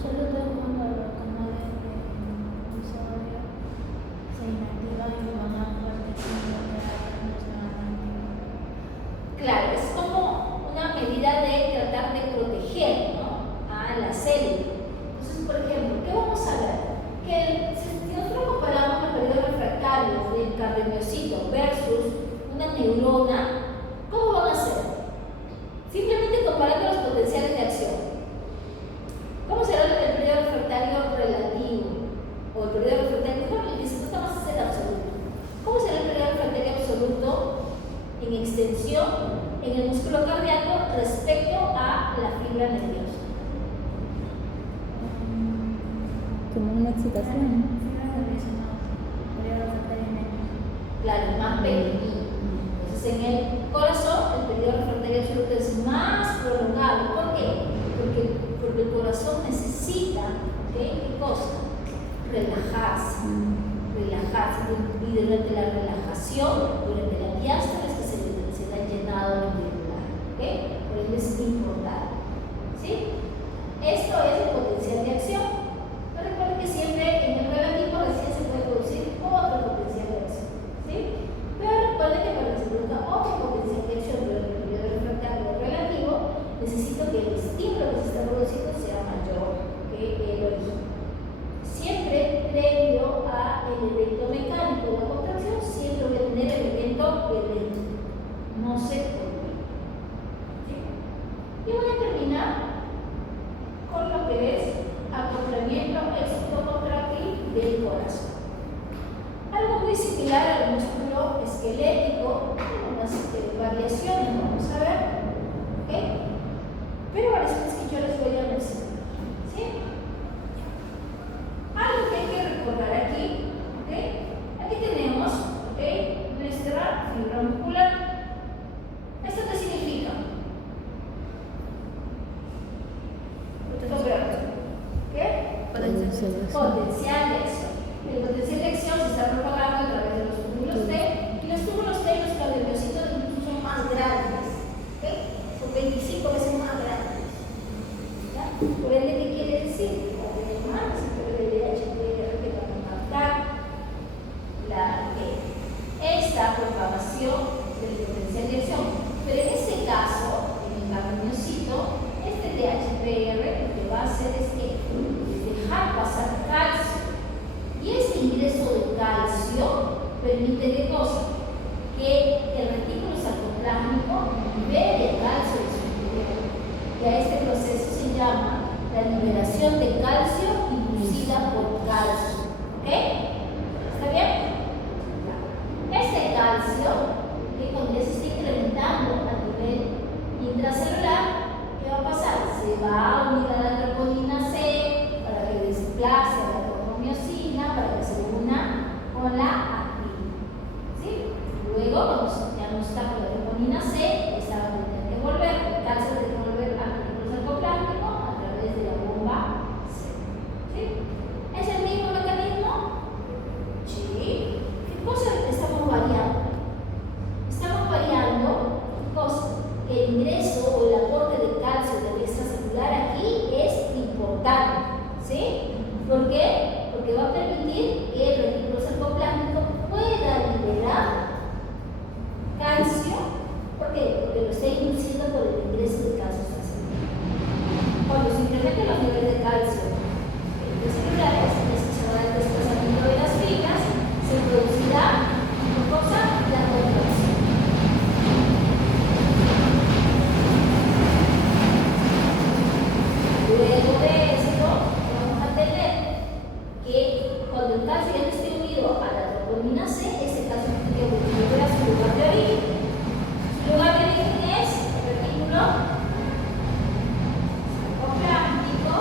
Solo cuando los canales de sodio se inactivan y van a fuerteciendo Claro, es como una medida de tratar de proteger, ¿no?, a la célula. Entonces, por ejemplo, ¿qué vamos a ver? Que si nosotros comparamos los periodos refractarios del cardiomyocito versus una neurona, ¿cómo van a ser? Simplemente comparando los potenciales de acción. ¿Cómo será el periodo refractario relativo? O el periodo refractario, mejor el que se trata más es el distensión en el músculo cardíaco respecto a la fibra nerviosa. Como una excitación. Claro, más pequeñito. Entonces, en el corazón, el periodo refractario absoluto es más prolongado. ¿Por qué? Porque el corazón necesita, ¿qué cosa? Relajarse. Y durante la relajación, durante la diástole, es que se da llenado el medular. Por eso es importante. ¿Sí? Esto es el potencial de acción. No recuerden que siempre en el relativo recién se puede producir otro potencial de acción. ¿Sí? Pero recuerden que para que se produzca otro potencial de acción durante el periodo refractario relativo, necesito que el estímulo que se está produciendo sea mayor que el original. Siempre previo a el evento mecánico de la contracción, siempre voy a tener el evento eléctrico. No sé por qué. ¿Sí? Y voy a terminar con lo que es acoplamiento extracontráctil del corazón. Algo muy similar al músculo esquelético, unas variaciones, vamos a ver. Pero variaciones que yo les voy a mencionar. ¿Sí? Algo que hay que recordar aquí, aquí tenemos nuestra fibra muscular. ¿Esto qué significa? Potencial de acción. El potencial de acción se está propagando a través de los túbulos T, y los túbulos T, los cardiomiocitos incluso son más grandes. Son 25 veces más grandes. ¿Ya? Por ende, ¿qué quiere decir? Más el DHPR que van a marcar esta propagación del potencial de acción. Pero en este caso, en el cardiomiocito, este DHPR lo que va a hacer es que dejar pasar calcio. Y este ingreso de calcio permite ¿qué cosa? Que el retículo sarcoplásmico libere calcio de su interior. Y a este proceso se llama la liberación de calcio inducida por calcio. ¿Ok? ¿Está bien? Este calcio, que cuando ya se está incrementando a nivel intracelular, ¿qué va a pasar? Se va a unir a la troponina C para que desplace a la tropomiosina para que se una con la actina. ¿Sí? Luego, cuando ya no está con la troponina C, esta va a tener que volver, el calcio va a tener que volver al retículo sarcoplástico a través de la bomba C. ¿Sí? ¿Es el mismo mecanismo? Sí. ¿Qué cosa estamos variando? Estamos variando, ¿qué cosa? El ingreso o el aporte de calcio del extracelular aquí es importante. ¿Sí? ¿Por qué? Porque va a permitir que el retículo sarcoplástico pueda liberar calcio. ¿Por qué? Porque lo está induciendo por el ingreso de calcio extracelular. Cuando se incrementen los niveles de calcio intracelulares, se va a dar el desplazamiento de las fibras, se producirá ¿qué cosa? La contracción. Luego de esto, vamos a tener que cuando el calcio ya no esté unido a la troponina C, este calcio tiene que volver a su lugar de origen. Su lugar de origen es el retículo sarcoplástico,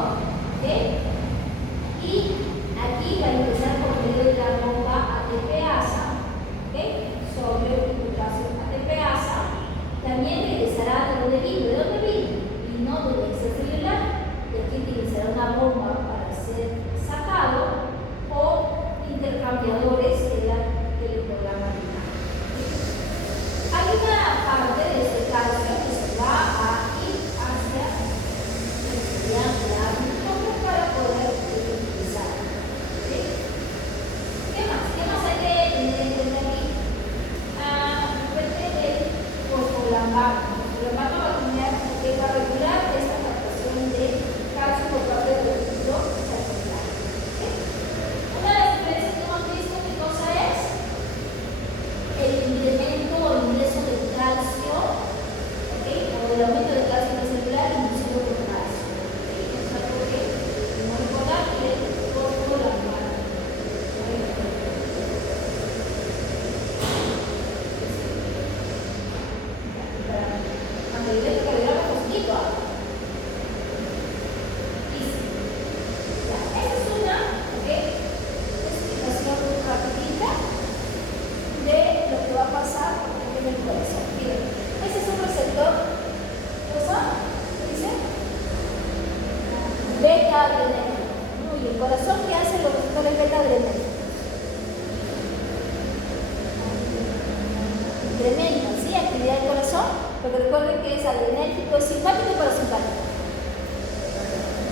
Porque recuerden que es adrenérgico, es simpático y parasimpático.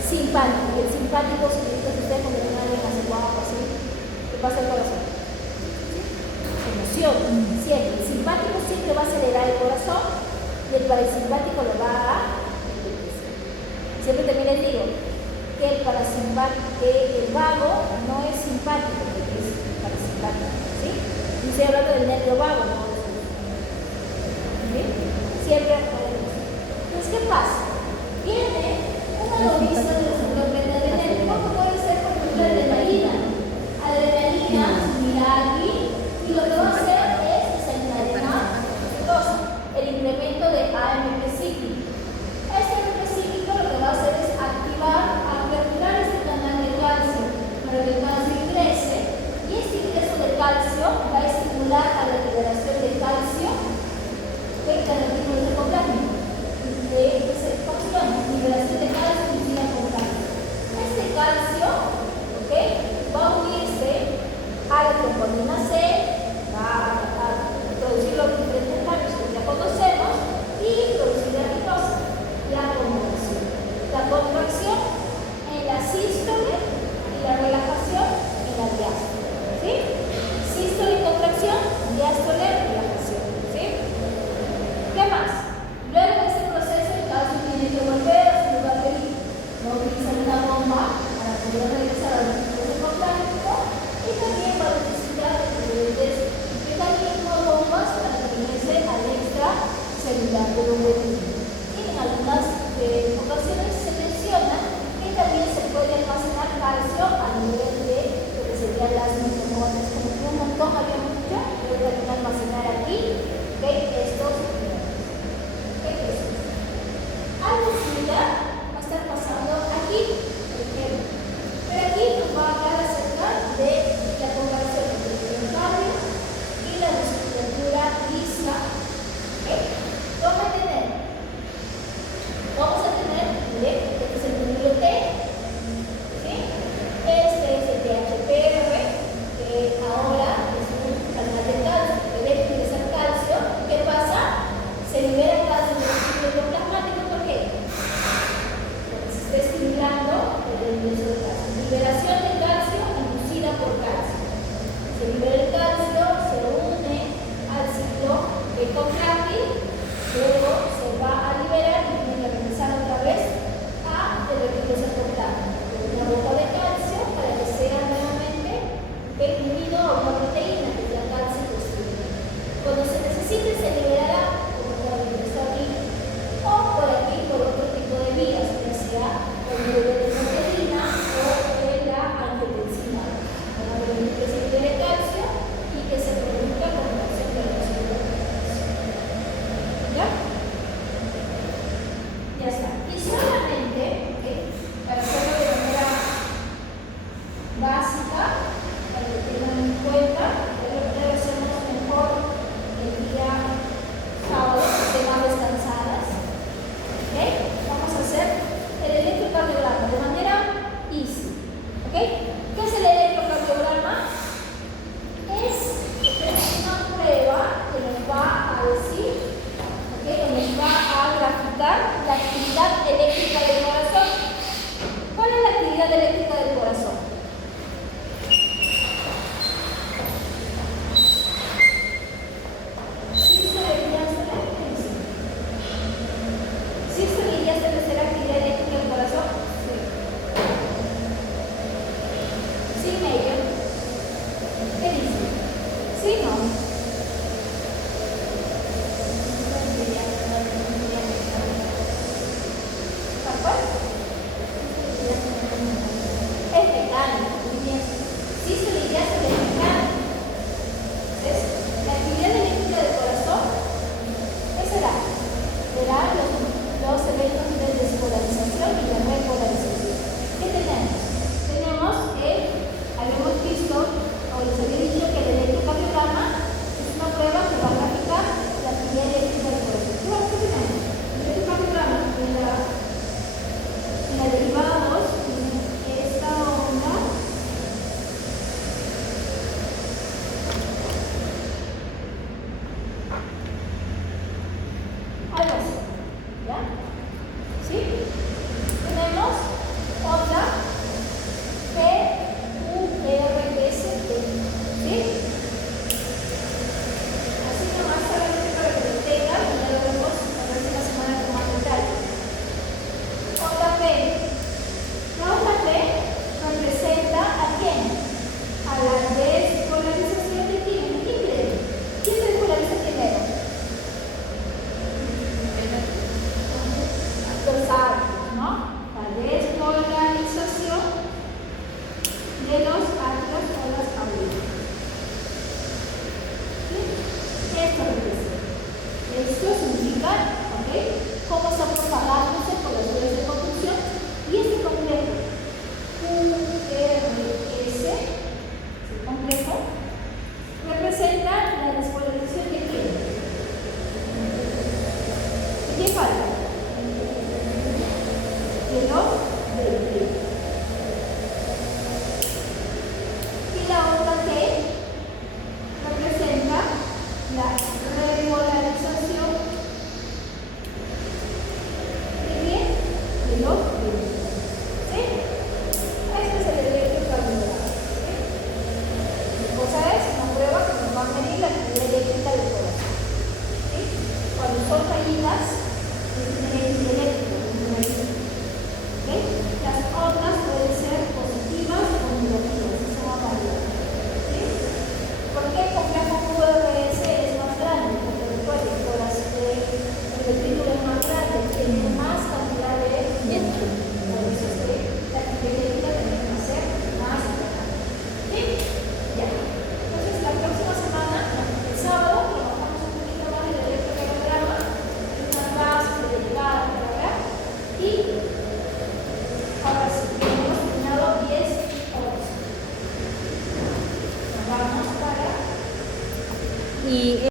Simpático. Y el simpático significa que ustedes cuando ven a alguien hace guapo así, ¿qué pasa el corazón? Emoción, siempre. El simpático siempre va a acelerar el corazón y el parasimpático lo va a enriquecer. Siempre también les digo que el parasimpático, que el vago no es simpático, porque es parasimpático, ¿sí? Y estoy hablando del nervio vago, ¿no? ¿Sí? Siempre entonces, ¿qué pasa? Viene una lombriz de los adrenérgicos, como puede ser, por ejemplo, la adrenalina. Adrenalina, mira aquí, y lo que va a hacer es desencadenar el incremento de AMP cíclico. Este AMP cíclico lo que va a hacer es aperturar este canal de calcio para que el calcio ingrese, y este ingreso de calcio va a estimular a la liberación de calcio que caracteriza el cicloplasma. ¿Cómo se llama? Liberación de calcio inducida por calcio. Este calcio, ¿ok?, va a unirse a la troponina C, va a producir los diferentes cambios que ya conocemos y producir la mitosis, la contracción. La contracción en la sístole y la relajación en la diástole. ¿Sí? Sístole y contracción, diástole y relajación. ¿Sí? ¿Qué más? Luego de este proceso el calcio tiene que volver a su lugar de origen. Va a utilizar una bomba para poder regresar al núcleo plástico y también va a necesitar diferentes mecanismos, bombas para que regrese al extracelular de donde viene. Y en algunas ocasiones se menciona que también se puede almacenar calcio a nivel de lo que serían las mitocondrias, como que un montón habíamos dicho, puede también almacenar aquí, ¿ok?, estos. Algo similar va a estar pasando aquí, por ejemplo. Pero aquí nos va a hablar acerca de la comparación entre el miocardio y la musculatura lisa. ¿Okay? Vamos a tener este es el número T, ¿sí? Este es el THPR, que ahora es un canal de calcio, que debe utilizar calcio. ¿Qué pasa? Se libera calcio del ciclo plasmático. ¿Por qué? Porque se está estimulando el ingreso de calcio. Liberación de calcio inducida por calcio. Se libera el calcio, se une al ciclo contráctil, luego se va a liberar y tiene que regresar otra vez a revertirse al contráctil. Una bomba de calcio para que sea nuevamente unido a una proteína que es la calcium. Cuando se necesite se liberará como por aquí o por aquí por otro tipo de vías, ya sea por medio de proteína o de la angiotensina, para permitir que se libere calcio y que se produzca contracción de la célula. ¿Ya? Ya está. Y solamente, para hacerlo de manera básica, para que tengan en cuenta, lo hacemos mejor el día sábado, que estén más descansadas. ¿Ok? Vamos a hacer el electrocardiograma de manera easy. ¿Ok? ¿Qué es el electrocardiograma? Es una prueba que nos va a decir, ¿ok?, que nos va a graficar la actividad eléctrica del corazón. ¿Cuál es la actividad eléctrica del corazón? y